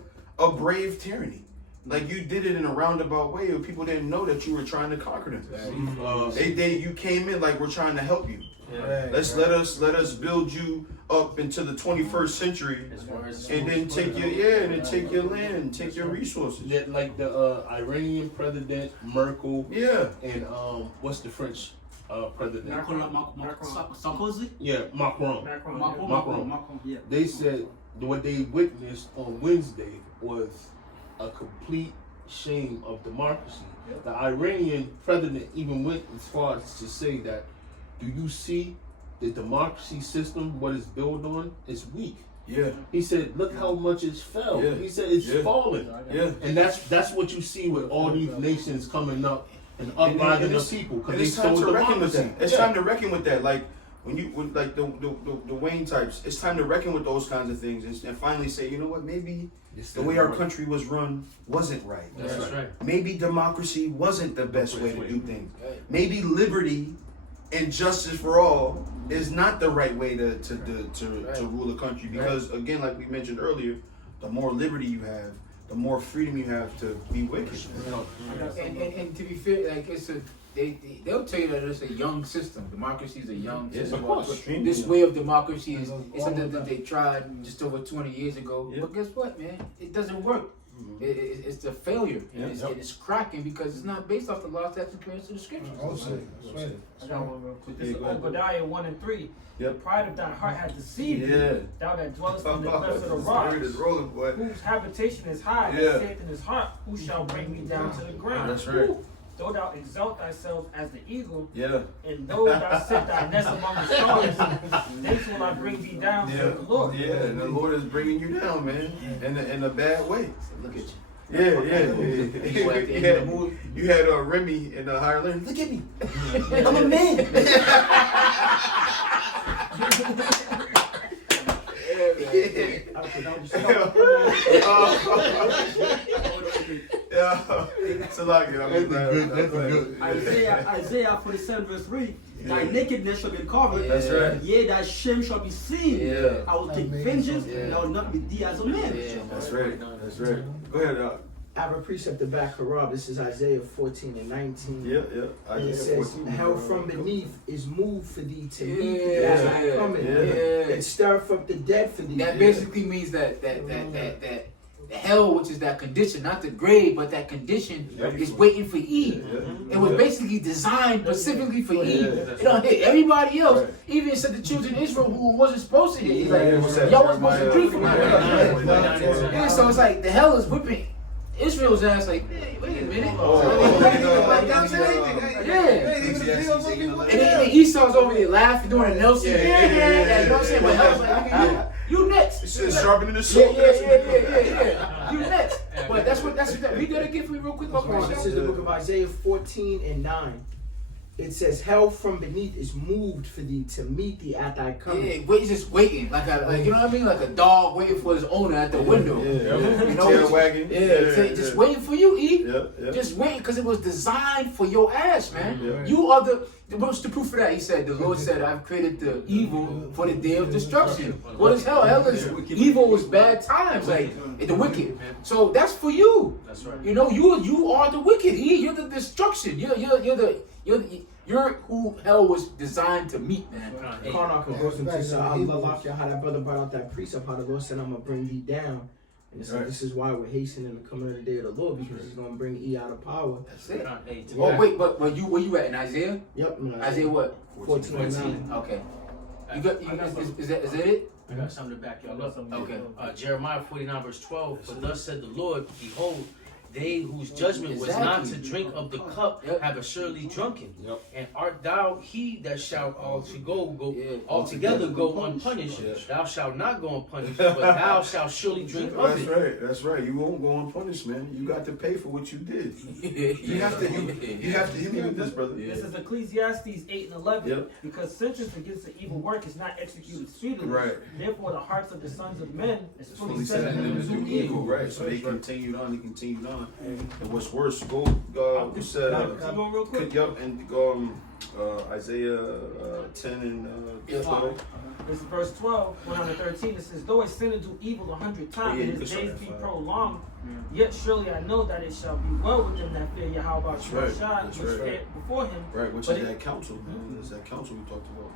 brave tyranny. Like you did it in a roundabout way, where people didn't know that you were trying to conquer them. You came in like, we're trying to help you. Right. Let us build you up into the 21st century, and then take your land, take your resources. Yeah, like the Iranian president Merkel. Yeah. And what's the French president? Sarkozy? Yeah, Macron. Macron. Yeah. They said what they witnessed on Wednesday was a complete shame of democracy. The Iranian president even went as far as to say that, do you see the democracy system, what it's built on, is weak. Yeah. He said, look how much it's fell. Yeah. He said it's falling. Yeah. And that's what you see with all these nations coming up and uprising of people, because they it's time stole to reckon with democracy. that. It's time to reckon with that. Like when like the Wayne types, it's time to reckon with those kinds of things and finally say, you know what, maybe the way our country was run wasn't right. That's right. Maybe democracy wasn't the best way to do things. Maybe liberty and justice for all is not the right way to rule a country, because again, like we mentioned earlier, the more liberty you have, the more freedom you have to be wicked. And to be fair, like they'll tell you that it's a young system. Democracy is a young system. This way of democracy is something that they tried just over 20 years ago. But guess what, man? It doesn't work. It's a failure, and it's cracking because it's not based off the law, statutes, and commandments of the scriptures. I got one real quick. This is Obadiah 1 and 3. The pride of thine heart hath deceived thee, thou that dwellest in the clefts of the rocks, whose habitation is high, that saith in his heart, who shall bring me down to the ground? That's right. Though thou exalt thyself as the eagle, Yeah. and though thou set thy nest among the stars, thence will I bring thee down, saith the Lord. Yeah, and the Lord is bringing you down, man, in a bad way. Look at you. Yeah. You had Remy in Higher Learning. Look at me. I'm a man. It's a lot good. Isaiah 47 verse 3. Thy nakedness shall be covered. That's right. Yea, thy shame shall be seen. Yeah. I will take vengeance, and I will not be thee as a man. That's right. Go ahead, I have a precept to back her up. This is Isaiah 14 and 19. Yeah. And it says, hell from beneath is moved for thee to meet thee Yeah. as I come in. And stir up the dead for thee. That basically means that the hell, which is that condition, not the grave, but that condition is waiting for Eve. It was basically designed specifically for Eve. It don't hit everybody else. Even said the children of Israel who wasn't supposed to hit. He's like, y'all wasn't supposed to grieve for my hell. So it's like the hell is whipping Israel's ass. Like, hey, wait a minute. And then Esau's over there laughing, doing a Nelson. You know what I'm saying? But hell's like, look at you. You next. It says sharpening the sword. Yeah. You next. But that's what we gotta get for me real quick. This is the book of Isaiah 14:9. It says, "Hell from beneath is moved for thee to meet thee at thy coming." Yeah, wait, just waiting, like you know what I mean, like a dog waiting for his owner at the window. You know, tail wagging. Just waiting for you, E. Yeah. Just waiting, because it was designed for your ass, man. You are what's the proof of that? He said, the Lord said, I've created the evil for the day of destruction. What is hell? Hell is evil is bad times, like the wicked. So that's for you. That's right. You know, you are the wicked. You're the destruction. You're who hell was designed to meet, man. Karnak goes into I love how that brother brought out that precept, how the Lord said, "I'm gonna bring thee down." And it's like, this is why we're hastening the coming of the day of the Lord, because He's gonna bring E out of power. That's it. Oh wait, but where you at in Isaiah? Yep. Isaiah what? 14:9. Okay. Is that it? I got something to back y'all up. Okay. Jeremiah 49:12. For thus said the Lord, behold, they whose judgment was not to drink of the cup have assuredly drunken. And art thou he that shall altogether go unpunished? Thou shalt not go unpunished, but thou shalt surely drink of it. That's right. You won't go unpunished, man. You got to pay for what you did. You have to hit me with this, brother. This is Ecclesiastes 8:11. Because sentence against the evil work is not executed speedily. Right. Therefore, the hearts of the sons of men is fully set set on to do evil. Right. So they continued on. And what's worse, go who said real quick? and go Isaiah 10 and 12. This is verse 12, 113. It says, "Though a sinner do evil 100 times, and his days be prolonged, yet surely I know that it shall be well with them that fear Yahweh before him." Right, which is that counsel, man. That's that counsel we talked about.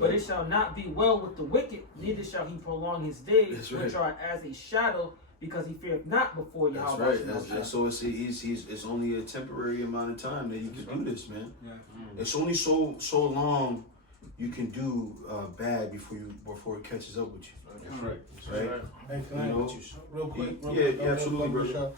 But it shall not be well with the wicked, neither shall he prolong his days, which are as a shadow, because he feareth not before Yahweh. That's right. So it's only a temporary amount of time that you can do this, man. It's only so long you can do bad before it catches up with you. That's right. Right. Hey, can I real quick? Absolutely, brother.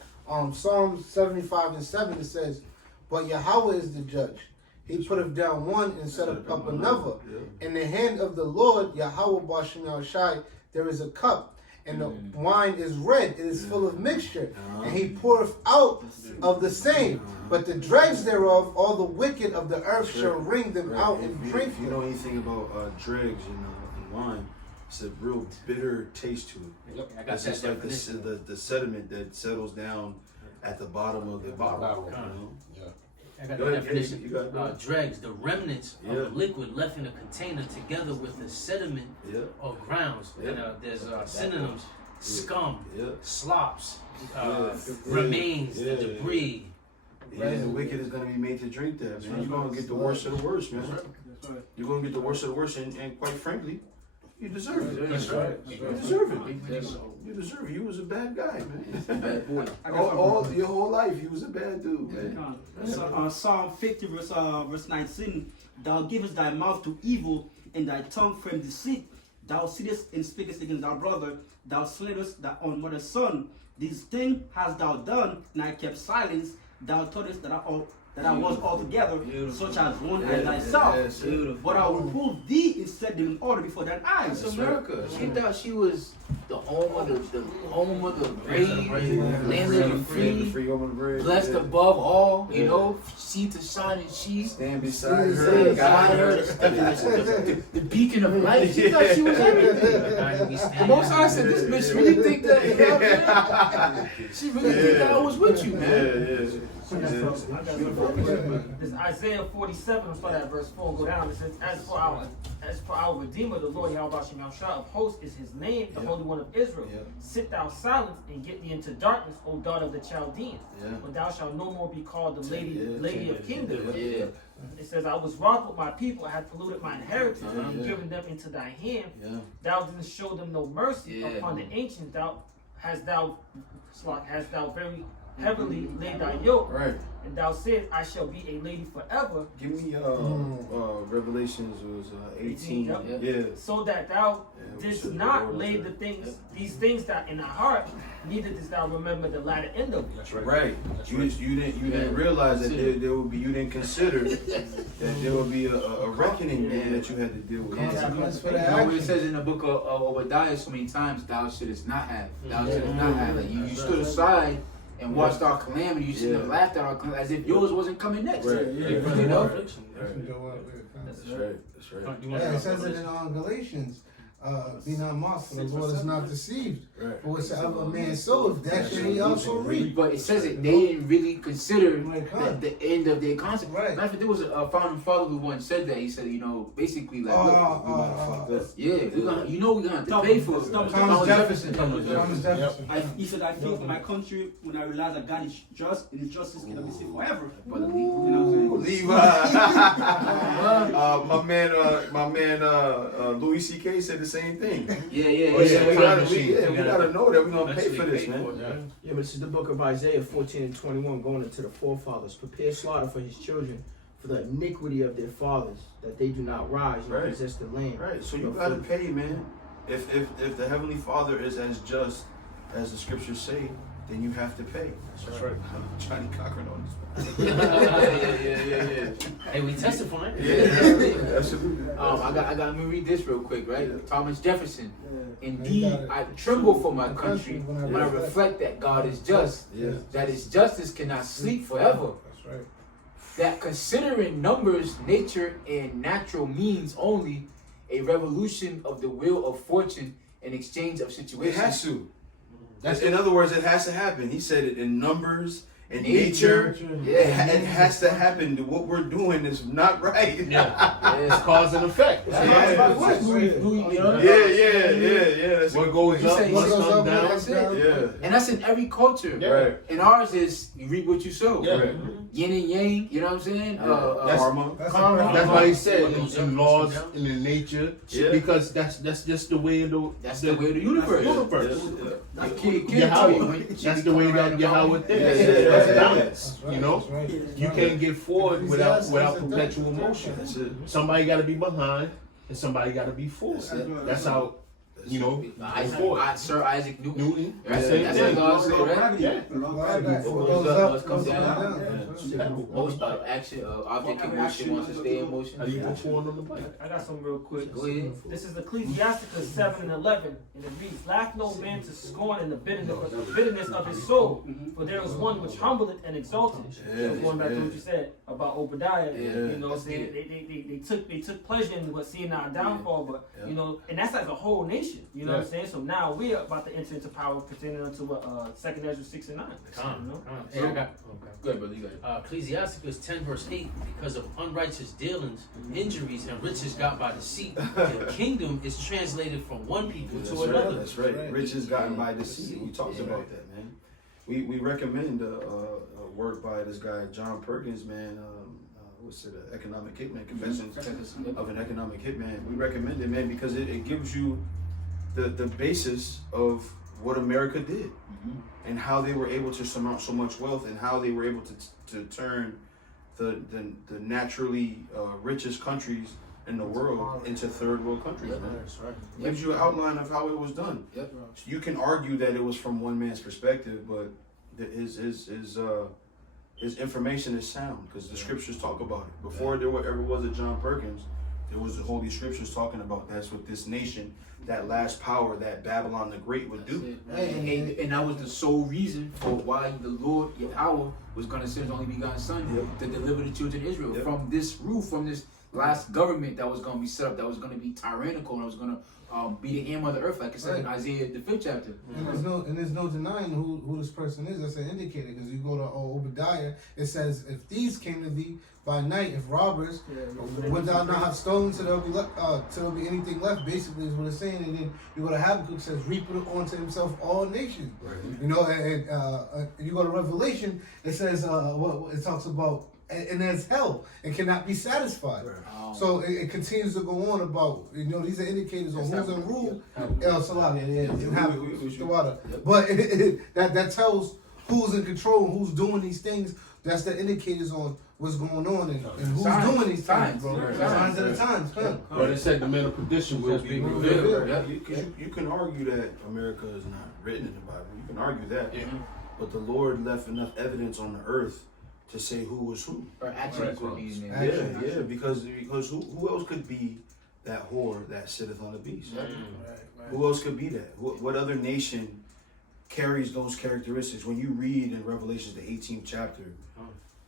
Psalm 75:7 it says, "But Yahweh is the judge. He putteth down one and setteth up another. In the hand of the Lord, Yahweh Bashem Yahushai, there is a cup, and the wine is red, it is full of mixture, and he poureth out of the same. But the dregs thereof, all the wicked of the earth shall wring them out and drink them." You know anything about dregs in wine? It's a real bitter taste to it. It's just like the sediment that settles down at the bottom of the bottle. I got the definition. Dregs, the remnants of the liquid left in a container together with the sediment or grounds. And there's synonyms: scum, slops, remains, the debris. The wicked is going to be made to drink that, man. You're going to get the worst of the worst, man. You're going to get the worst of the worst, and quite frankly, you deserve it. That's right. You deserve it. You deserve it. You was a bad guy, man. Bad boy. All your whole life, you was a bad dude, man. Psalm 50, verse 19. "Thou givest thy mouth to evil, and thy tongue frame deceit. Thou sittest and speakest against thy brother. Thou slayest thy own mother's son. These things hast thou done, and I kept silence. Thou toldest that I was altogether such as one as thyself. But I will prove thee and set them in order before thine eyes." That's America. She thought she was the home of the brave, land of the free, blessed above all. You know, seed to shine and she stand beside her, guide her, the beacon of light. She thought she was everything. The Most High said, "This bitch really think that." You know what I mean? She really think that I was with you, man. This is Isaiah 47, we'll start at verse 4 and go down. It says, As for our Redeemer, the Lord Yahweh Shah of hosts is his name, the Holy One of Israel. Sit thou silent and get thee into darkness, O daughter of the Chaldeans. But thou shalt no more be called the lady of kingdoms. It says, I was wroth with my people, I had polluted my inheritance, and given them into thy hand. Thou didst show them no mercy upon the ancients. Hast thou very heavily laid thy yoke. Right. And thou said, I shall be a lady forever. Give me Revelations was 18. Yep. Yeah. So that thou Yeah, didst we should not go lay with the that. things, these things that in thy heart, neither didst thou remember the latter end of it. That's right. Right. That's You right. didn't realize that there would be, you didn't consider that there would be a reckoning man that you had to deal with. Consequence for You that know what it action. says in the book of Obadiah so many times, thou shouldest not have. Thou shouldest not have. Like you stood aside and watched our calamity. You shouldn't have laughed at our calamity as if yours wasn't coming next. Right. You know? That's right. That's right. Yeah, it says it in Galatians. Be not mocked, for the Lord is not deceived. Right. For whatsoever a man soweth, that shall he also reap. But it says it, they didn't really consider Right. the end of their concept. Right. Matter of fact, there was a founding father who once said that. He said, you know, basically like, look, yeah, we're gonna have to pay for it. Thomas Jefferson. Thomas Jefferson. He said, I feel for my country when I realize that God is just and his justice cannot be saved forever. But You know what I'm saying? Levi. my man, Louis C.K. said the same thing. yeah. We gotta know that we're gonna pay for this, man. Yeah, but this is the book of Isaiah 14 and 21, going into the forefathers. Prepare slaughter for his children, for the iniquity of their fathers, that they do not rise and Right. possess the land. Right. So you gotta pay, man. If the Heavenly Father is as just as the scriptures say, then you have to pay. That's right. Johnny Cochran on this. Yeah. Hey, we testifying. Yeah, absolutely. Let me read this real quick, right? Yeah. Thomas Jefferson. Yeah. Indeed, I tremble for my country when I reflect that God is just, Yeah. that his justice cannot sleep forever, That's right. that considering numbers, nature, and natural means only, a revolution of the wheel of fortune in exchange of It situations. has to. In other words, it has to happen. He said it in numbers and nature. Yeah. It has to happen. What we're doing is not right. It's cause and effect. Yeah. Yeah. That's What goes up He must said- come down. That's it. Yeah. And that's in every culture. Yeah. Right. And ours is you reap what you sow. Yeah. Right. Yin and yang, you know what I'm saying? Karma. That's why he said in laws and in nature, Yeah. because that's just the way of the way of the universe. Like kid Yahweh. That's the way that Yahweh thinks. Yeah. That's balance. Right. You know, That's right. you can't get forward without perpetual motion. That's it. Somebody got to be behind, and somebody got to be forward. That's how, you know, Sir Isaac Newton. Newton. Right? Same That's thing. what God said, right? Yeah. Must come down. That's Most action, object in motion wants to stay in motion. How you perform on the bike? I got some real quick. Go ahead. This is Ecclesiasticus 7 and 11, and it reads, Laugh no man to scorn in the bitterness of his soul, for there is one which humbleth and exalteth. So going back to what you said about Obadiah, you know what I'm saying? They took pleasure in what seeing our downfall, but you know, and that's as a whole nation, you know what I'm saying? So now we're about to enter into power pertaining unto what 2 Ezra 6 and 9. You know? Hey, I got Good, brother. You got it. Ecclesiasticus 10 verse 8, because of unrighteous dealings, injuries, and riches got by deceit, the kingdom is translated from one people to another. That's right. Riches gotten by deceit. We talked about that, man. We recommend a work by this guy John Perkins, man. What's it? Economic Hitman, Confessions of an Economic Hitman. We recommend it, man, because it gives you the basis of what America did and how they were able to surmount so much wealth and how they were able to turn the naturally richest countries in the world into third world countries, man. That's right. It gives you an outline of how it was done. Yep. You can argue that it was from one man's perspective, but his information is sound because the scriptures talk about it. Before there ever was a John Perkins, there was the Holy Scriptures talking about that's what this nation, that last power that Babylon the Great would do. And that was the sole reason for why the Lord Yahweh was going to send his only begotten Son to deliver the children of Israel from this rule, from this last government that was going to be set up, that was going to be tyrannical, and was going to be the hammer of the earth, like it said in Isaiah the 5th chapter. And there's no denying who this person is. That's an indicator, because you go to Obadiah, it says, if these came to thee by night, if robbers, would thou not have stolen till there'll be till there'll be anything left, basically is what it's saying. And then you go to Habakkuk, it says, reaping unto himself all nations. You know, and you go to Revelation, it says, it talks about, and there's hell and cannot be satisfied. So it continues to go on about, you know, these are indicators on who's in rule. El Salam, the water. But that tells who's in control and who's doing these things. That's the indicators on what's going on and who's Signs. doing these things, bro. Signs. Signs of the times. But it said the men of perdition will be revealed. Yeah. You can argue that America is not written in the Bible. You can argue that. Yeah. But the Lord left enough evidence on the earth to say who was who. Or actions would be in there. Yeah, because who else could be that whore that sitteth on the beast? Right. Who else could be that? What other nation carries those characteristics? When you read in Revelation the 18th chapter,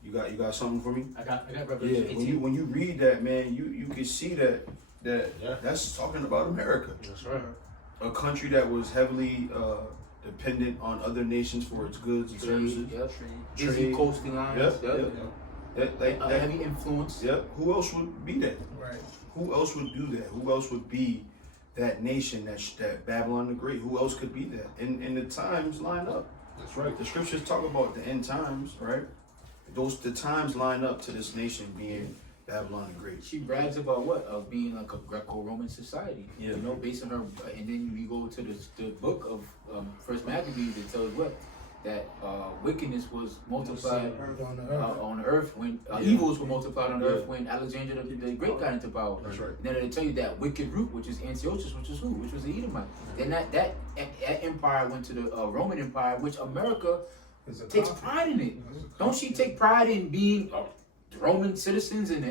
you got something for me? I got Revelation 18. When you read that, man, you can see that's talking about America, That's right. a country that was heavily dependent on other nations for its goods and services. Easy coasting lines. Heavy influence. Yep. Who else would be that? Right. Who else would do that? Who else would be that nation, that Babylon the Great? Who else could be that? And the times line up. That's right. The scriptures talk about the end times, right? The times line up to this nation being Babylon the Great. She brags about what? Of being like a Greco-Roman society. Yeah. You know, based on her, and then you go to the book of First Maccabees, it tells what? That wickedness was multiplied on the earth when evils were multiplied on the earth when Alexander the Great got into power. That's right. And then it'll tell you that wicked root, which is Antiochus, which is who? Which was the Edomite. Then that empire went to the Roman Empire, which America takes pride in it. Don't she take pride in being Roman citizens and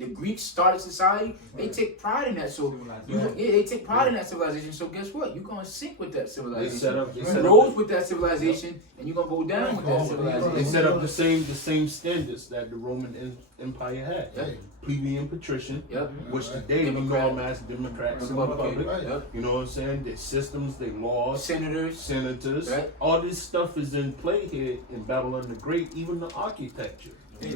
the Greeks started society? They take pride in that. So they take pride in that civilization. So guess what? You're gonna sink with that civilization. They You rose with that civilization, and you're gonna go down with that civilization. They set up the same standards that the Roman Empire had. Yep. Plebeian, patrician, Yep. which today we know them as Democrats and Republican. Republic. Yep. You know what I'm saying? Their systems, their laws, Senators. Right. all this stuff is in play here in Babylon the Great, even the architecture. You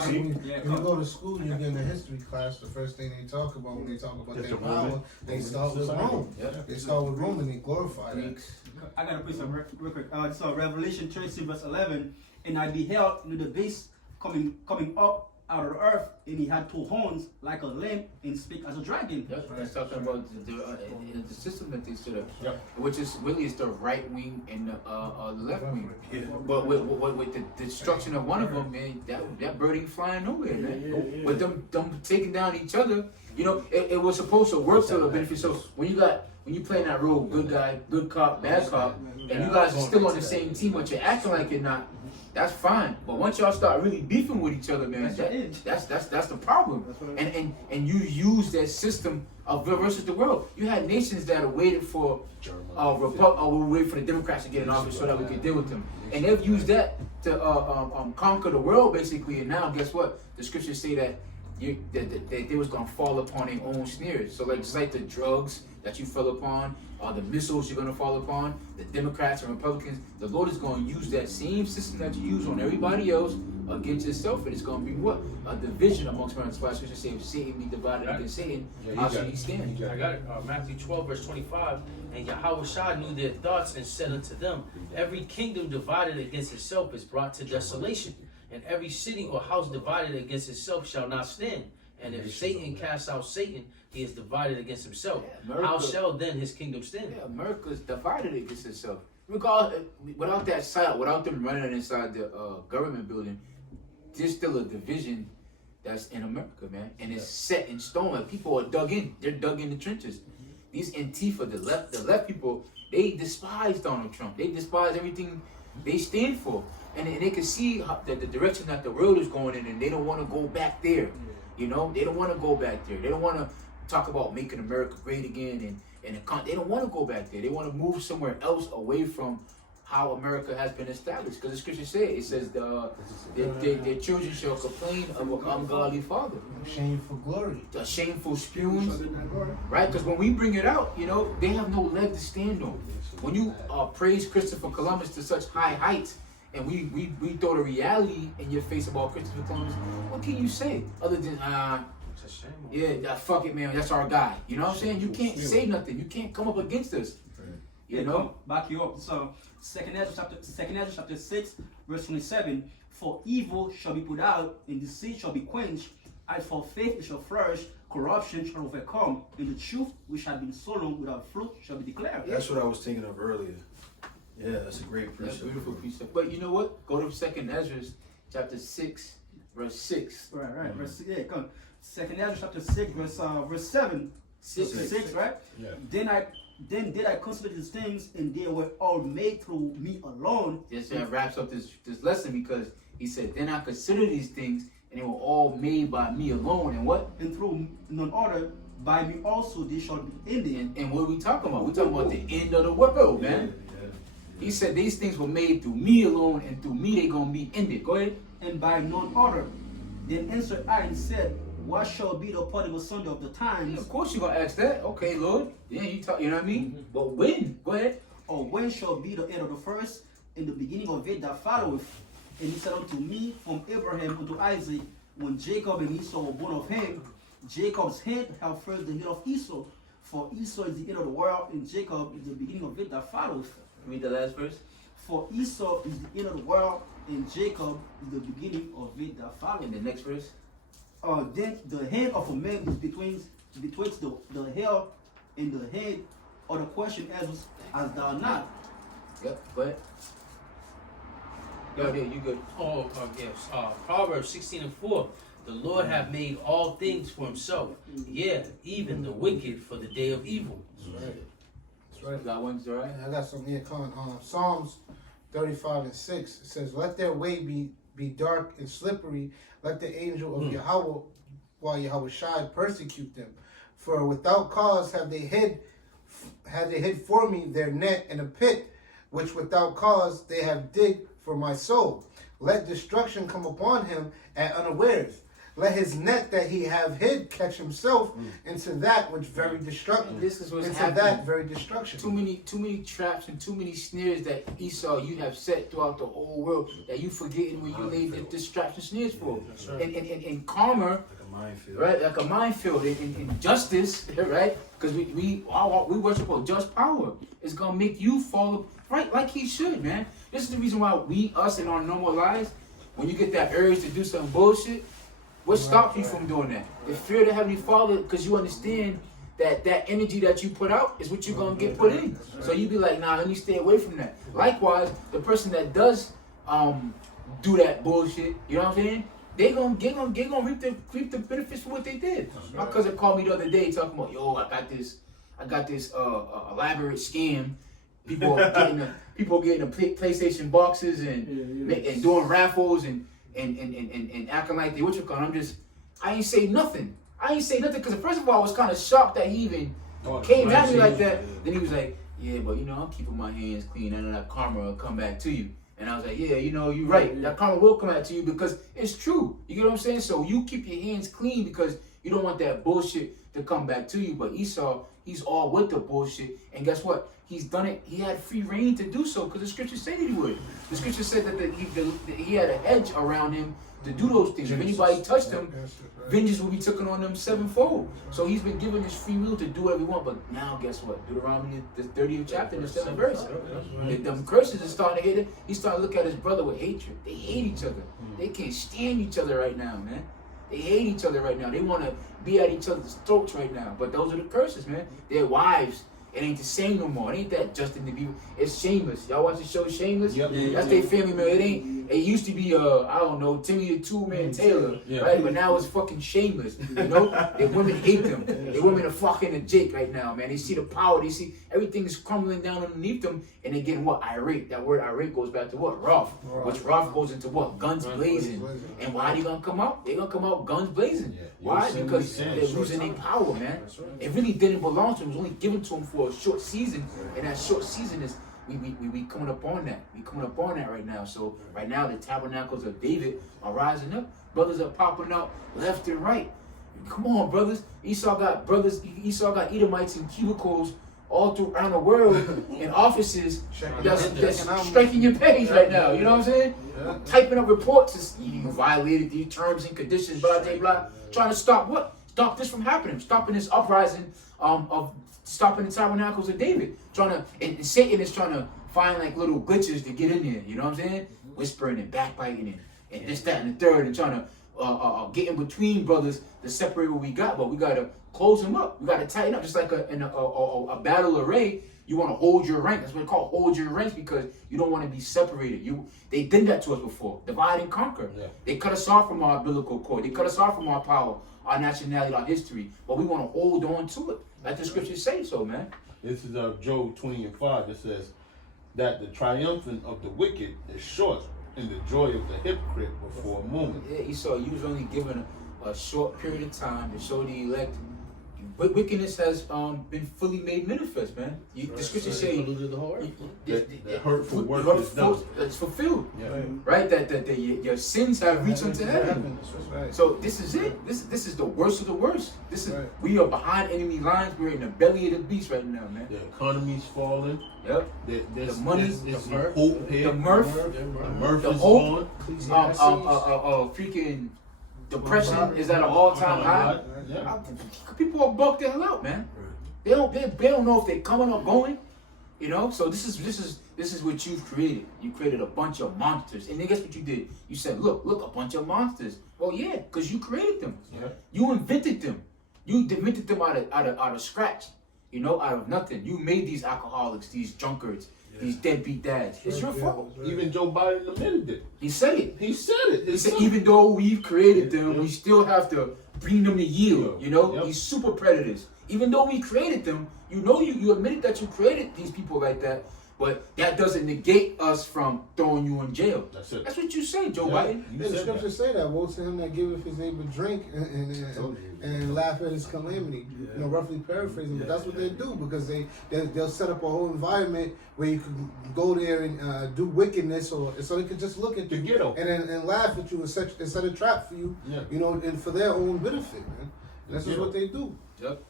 see? When you go to school, you get in a history class, the first thing they talk about when they talk about It's their the Roman- power, they start with Rome. Yep. They start with Rome and they glorify that. Greeks. I gotta put some real quick. This is Revelation 13 verse 11. And I beheld the beast coming up out of the earth, and he had two horns like a lamb, and speak as a dragon. Yep. That's talking about the system that they set up, Yep. which is really is the right wing and the left wing. Yeah. But with the destruction of one of them, man, that bird ain't flying nowhere, man. With them taking down each other, you know, it was supposed to work to the benefit. So when you play that role, good guy, good cop, bad cop, and you guys are still on the same team, but you're acting like you're not, that's fine. But once y'all start really beefing with each other, man, that's the problem. And you use that system of versus the world. You had nations that are waited for wait for the Democrats to get in office so that we could deal with them. And they've used that to conquer the world basically. And now guess what? The scriptures say that they was gonna fall upon their own snares. So like just like the drugs that you fell upon, the missiles you're gonna fall upon, the Democrats and Republicans, the Lord is gonna use that same system that you use on everybody else against yourself, and it's gonna be what? A division amongst men. That's why Scripture says, if Satan be divided against Satan, how shall he stand? I got it. Matthew 12, verse 25. And Yahweh knew their thoughts and said unto them, every kingdom divided against itself is brought to desolation, and every city or house divided against itself shall not stand. And if Satan casts out Satan, he is divided against himself. How shall then his kingdom stand? Yeah, America's divided against itself. Without that site, without them running inside the government building, there's still a division that's in America, man. And it's set in stone. Like people are dug in. They're dug in the trenches. These Antifa, the left people, they despise Donald Trump. They despise everything they stand for. And they can see the direction that the world is going in, and they don't want to go back there. You know, they don't want to go back there. They don't want to talk about making America great again, and they don't want to go back there. They want to move somewhere else away from how America has been established. Because the scripture says their children shall complain of an ungodly father. Shameful glory. The shameful spewing, right? Because when we bring it out, you know, they have no leg to stand on. When you praise Christopher Columbus to such high heights, and we throw the reality in your face about Christopher Columbus, what can you say other than fuck it, man, that's our guy. You know what I'm saying? You can't say nothing. You can't come up against us. You know? Back you up. So Second Ezra chapter 6, verse 27. For evil shall be put out, and deceit shall be quenched, and for faith it shall flourish, corruption shall overcome, and the truth which had been sown without fruit shall be declared. That's what I was thinking of earlier. Yeah, that's a great precept. That's beautiful precept. But you know what? Go to 2nd Ezra, chapter 6, verse 6. Right. Mm-hmm. Verse, yeah, come. 2nd Ezra chapter 6, verse 7. 6, right? Yeah. Then did I consider these things, and they were all made through me alone. Yes, that wraps up this lesson, because he said, then I consider these things, and they were all made by me alone. And what? And through none other, by me also they shall be ended. And what are we talking about? We're talking about the end of the world, man. He said these things were made through me alone, and through me they gonna be ended. Go ahead. And by none other. Then answered I and said, what shall be the prodigal son of the times? Yeah, of course you're gonna ask that. Okay, Lord. Yeah, you talk. You know what I mean? But when? Go ahead. Or when shall be the end of the first, in the beginning of it that followeth? And he said unto me, from Abraham unto Isaac, when Jacob and Esau were born of him, Jacob's head have first the head of Esau. For Esau is the end of the world, and Jacob is the beginning of it that followeth. Read the last verse. For Esau is the end of the world, and Jacob is the beginning of it that followeth. In the next verse. Then the head of a man is betwixt the hair and the head, or the question as thou not. Yep. Go ahead. Yo, you good? Yes. Proverbs 16:4. The Lord hath made all things for himself. Yeah, even the wicked for the day of evil. That's right. That's right. Got one, right? I got some here coming. Psalms 35:6. It says, let their way be dark and slippery. Let the angel of Yahweh, while Yahweh Shai, persecute them. For without cause have they hid for me their net in a pit, which without cause they have digged for my soul. Let destruction come upon him at unawares. Let his net that he have hid catch himself into that which very destructive. This is what's into happening. that very destruction. Too many traps and too many snares that Esau you have set throughout the whole world that you forgetting where you laid the traps and snares for. And karma, Like a minefield. right? Like a minefield. And justice, right? Because we worship a just power. It's gonna make you fall right like he should, man. This is the reason why us in our normal lives, when you get that urge to do some bullshit, what stops you from doing that? The fear of the Heavenly Father, because you understand that energy that you put out is what you're going to get put in. So you be like, nah, let me stay away from that. Likewise, the person that does do that bullshit, you know what I'm saying? They're gonna reap the benefits for what they did. My cousin called me the other day talking about, yo, I got this elaborate scam. People getting the PlayStation boxes and doing raffles and acting like they I ain't say nothing. Because first of all, I was kind of shocked that he even came at me like that. Then he was like, yeah, but I'm keeping my hands clean. I know that karma will come back to you. And I was like, yeah, you're right. That karma will come back to you because it's true. You get what I'm saying? So you keep your hands clean because you don't want that bullshit to come back to you. But Esau, he's all with the bullshit. And guess what? He's done it. He had free reign to do so because the scripture said that he would. The scripture said that he had a hedge around him to do those things. If anybody touched him, vengeance will be taken on them sevenfold. So he's been given his free will to do whatever he wants. But now, guess what? Deuteronomy, the 30th chapter, the 7th verse. Them curses are starting to hit it. He's starting to look at his brother with hatred. They hate each other. They can't stand each other right now, man. They hate each other right now. They want to be at each other's throats right now. But those are the curses, man. Their wives. It ain't the same no more. It ain't that Justin to be. It's Shameless. Y'all watch the show Shameless? Yep. That's their family, man. It ain't. It used to be I don't know, Timmy the Two-Man Taylor, right? But now it's fucking Shameless. You know, the women hate them. The women are fucking a Jake right now, man. They see the power. They see everything is crumbling down underneath them, and they getting what? Irate. That word irate goes back to what? Wrath. Which wrath goes into what? Guns blazing. And why are they gonna come out? They're gonna come out guns blazing. Why? Because they're losing their power, man. It really didn't belong to them. It was only given to them for a short season, and that short season is we coming up on that. We coming up on that right now. So right now the tabernacles of David are rising up. Brothers are popping out left and right. Come on, brothers. Esau got Edomites in cubicles all through around the world in offices that's striking your page right now. You know what I'm saying? Typing up reports. You violated these terms and conditions, blah, blah, blah. Trying to stop what? Stop this from happening. Stopping this uprising of stopping the tabernacles of David. And Satan is trying to find like little glitches to get in there. You know what I'm saying? Whispering and backbiting and this, that, and the third, and trying to get in between brothers to separate what we got. But we got to close them up. We got to tighten up, just like a battle array. You want to hold your rank. That's what it's called, hold your ranks, because you don't want to be separated. They did that to us before. Divide and conquer. Yeah. They cut us off from our biblical cord. They cut us off from our power, our nationality, our history. But we want to hold on to it. Like the scriptures say so, man. This is Job 20:5. It says that the triumphant of the wicked is short, and the joy of the hypocrite but for a moment. Yeah, Esau, you was only given a short period of time to show the elect. But wickedness has been fully made manifest, man. The scriptures say the hurtful work is done. It's fulfilled, yeah. Right? That your sins have reached unto heaven. Right. So this is it. This is the worst of the worst. This is we are behind enemy lines. We're in the belly of the beast right now, man. The economy's falling. Yep. The money, the hope here. The mirth is gone. Freaking depression is at an all-time high. Yeah. People are bucked the hell out, man. They don't know if they're coming or going. You know, so this is what you've created. You created a bunch of monsters, and then guess what you did? You said, look, a bunch of monsters. Well, yeah, because you created them. Yeah. You invented them. You invented them out of scratch. You know, out of nothing. You made these alcoholics, these drunkards, these deadbeat dads. It's your fault. Even Joe Biden admitted it. He said it. He said it. He said even though we've created them, we still have to bring them to yield. You know, these super predators. Even though we created them, you know, you admitted that you created these people like that, but that doesn't negate us from throwing you in jail. That's it. That's what you say, Joe Biden. Yeah, the scriptures say that. Woe to him that giveth his neighbor drink and laugh at his calamity. Yeah. You know, roughly paraphrasing, but that's what they do, because they'll set up a whole environment where you can go there and do wickedness, or so they can just look at you and laugh at you and set a trap for you. Yeah. You know, and for their own benefit, man. That's just what they do. Yep.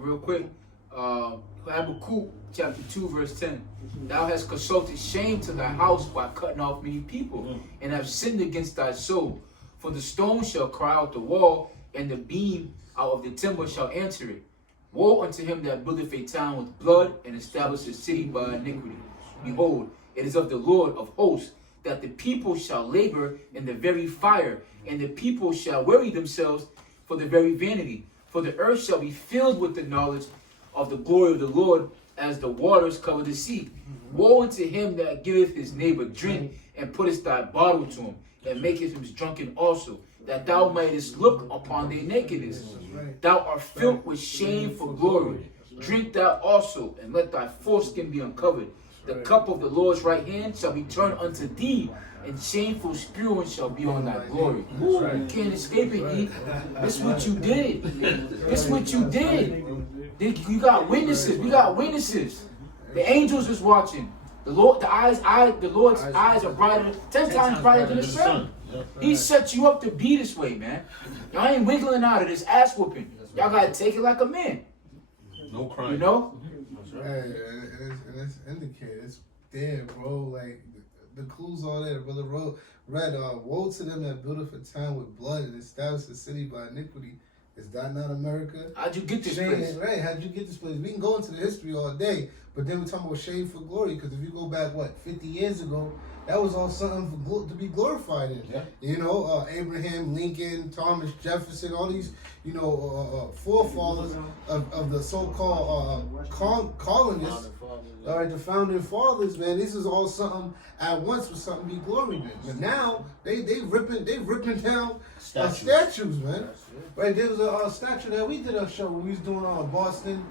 Real quick, Habakkuk chapter 2 verse 10. Thou hast consulted shame to thy house by cutting off many people, and have sinned against thy soul. For the stone shall cry out the wall, and the beam out of the timber shall answer it. Woe unto him that buildeth a town with blood, and establisheth a city by iniquity. Behold, it is of the Lord of hosts, that the people shall labor in the very fire, and the people shall weary themselves for the very vanity. For the earth shall be filled with the knowledge of the glory of the Lord, as the waters cover the sea. Woe unto him that giveth his neighbor drink, and putteth thy bottle to him, and maketh him drunken also, that thou mightest look upon their nakedness. Thou art filled with shame for glory. Drink thou also, and let thy foreskin be uncovered. The cup of the Lord's right hand shall be turned unto thee, and shameful spewing shall be on thy glory. You can't escape it, E. This is what you did. This is what you did. You got witnesses. We got witnesses. The angels is watching. The Lord's eyes are brighter, 10 times brighter than the sun. He set you up to be this way, man. Y'all ain't wiggling out of this ass whooping. Y'all gotta take it like a man. No crime. You know? Hey, and it's indicated. It's there, bro. Like the clues all there. Brother read, woe to them that buildeth a town with blood and establish a city by iniquity. Is that not America? How'd you get this place? Right, how'd you get this place? We can go into the history all day, but then we're talking about shame for glory, because if you go back, 50 years ago, that was all something to be glorified in. Yeah. You know, Abraham Lincoln, Thomas Jefferson, all these, forefathers of the so-called colonists. All right, the founding fathers, man. This is all something at once was something to be gloried in. But now they ripping down statues, man. Right, there was a statue that we did a show when we was doing Boston.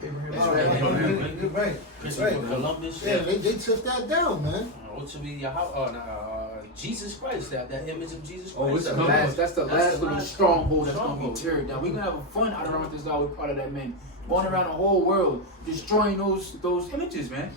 Right. Columbus. Yeah, they took that down, man. Jesus Christ, that image of Jesus Christ. Oh, that's the last little stronghold that's gonna be teared down. We're gonna have fun out around this law. We're part of that, man. Going around the whole world, destroying those images, man.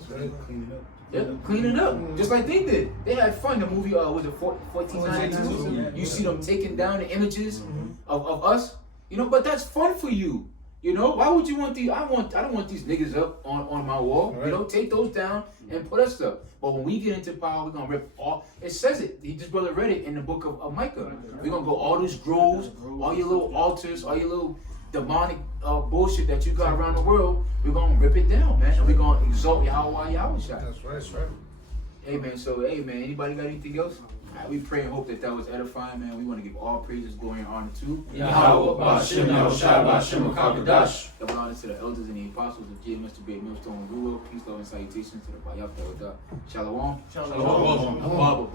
Yeah, cleaning up, just like they did. They had fun. The movie was it 1492? You see them taking down the images of us, but that's fun for you. Why would you want these? I don't want these niggas up on my wall. Right. Take those down and put us up. But when we get into power, we're gonna rip all. It says it. He just brother read it in the book of Micah. We're gonna go all those groves, all your little altars, all your little demonic bullshit that you got around the world. We're gonna rip it down, man. And we're gonna exalt Yahweh Yahushua. That's right. Amen. So, hey, man, anybody got anything else? We pray and hope that that was edifying, man. We want to give all praises, glory, and honor to Yahweh, Ba'ashem, Yahushua, Ba'ashem, Makabadash. Double honor to the elders and the apostles of J. Mr. Big Millstone Rural. Peace, love, and salutations to the Bayaf Tawada. Shalom. Shalom. Abba,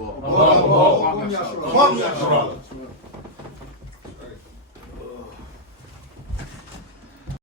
Shalom. Abba. Shalom.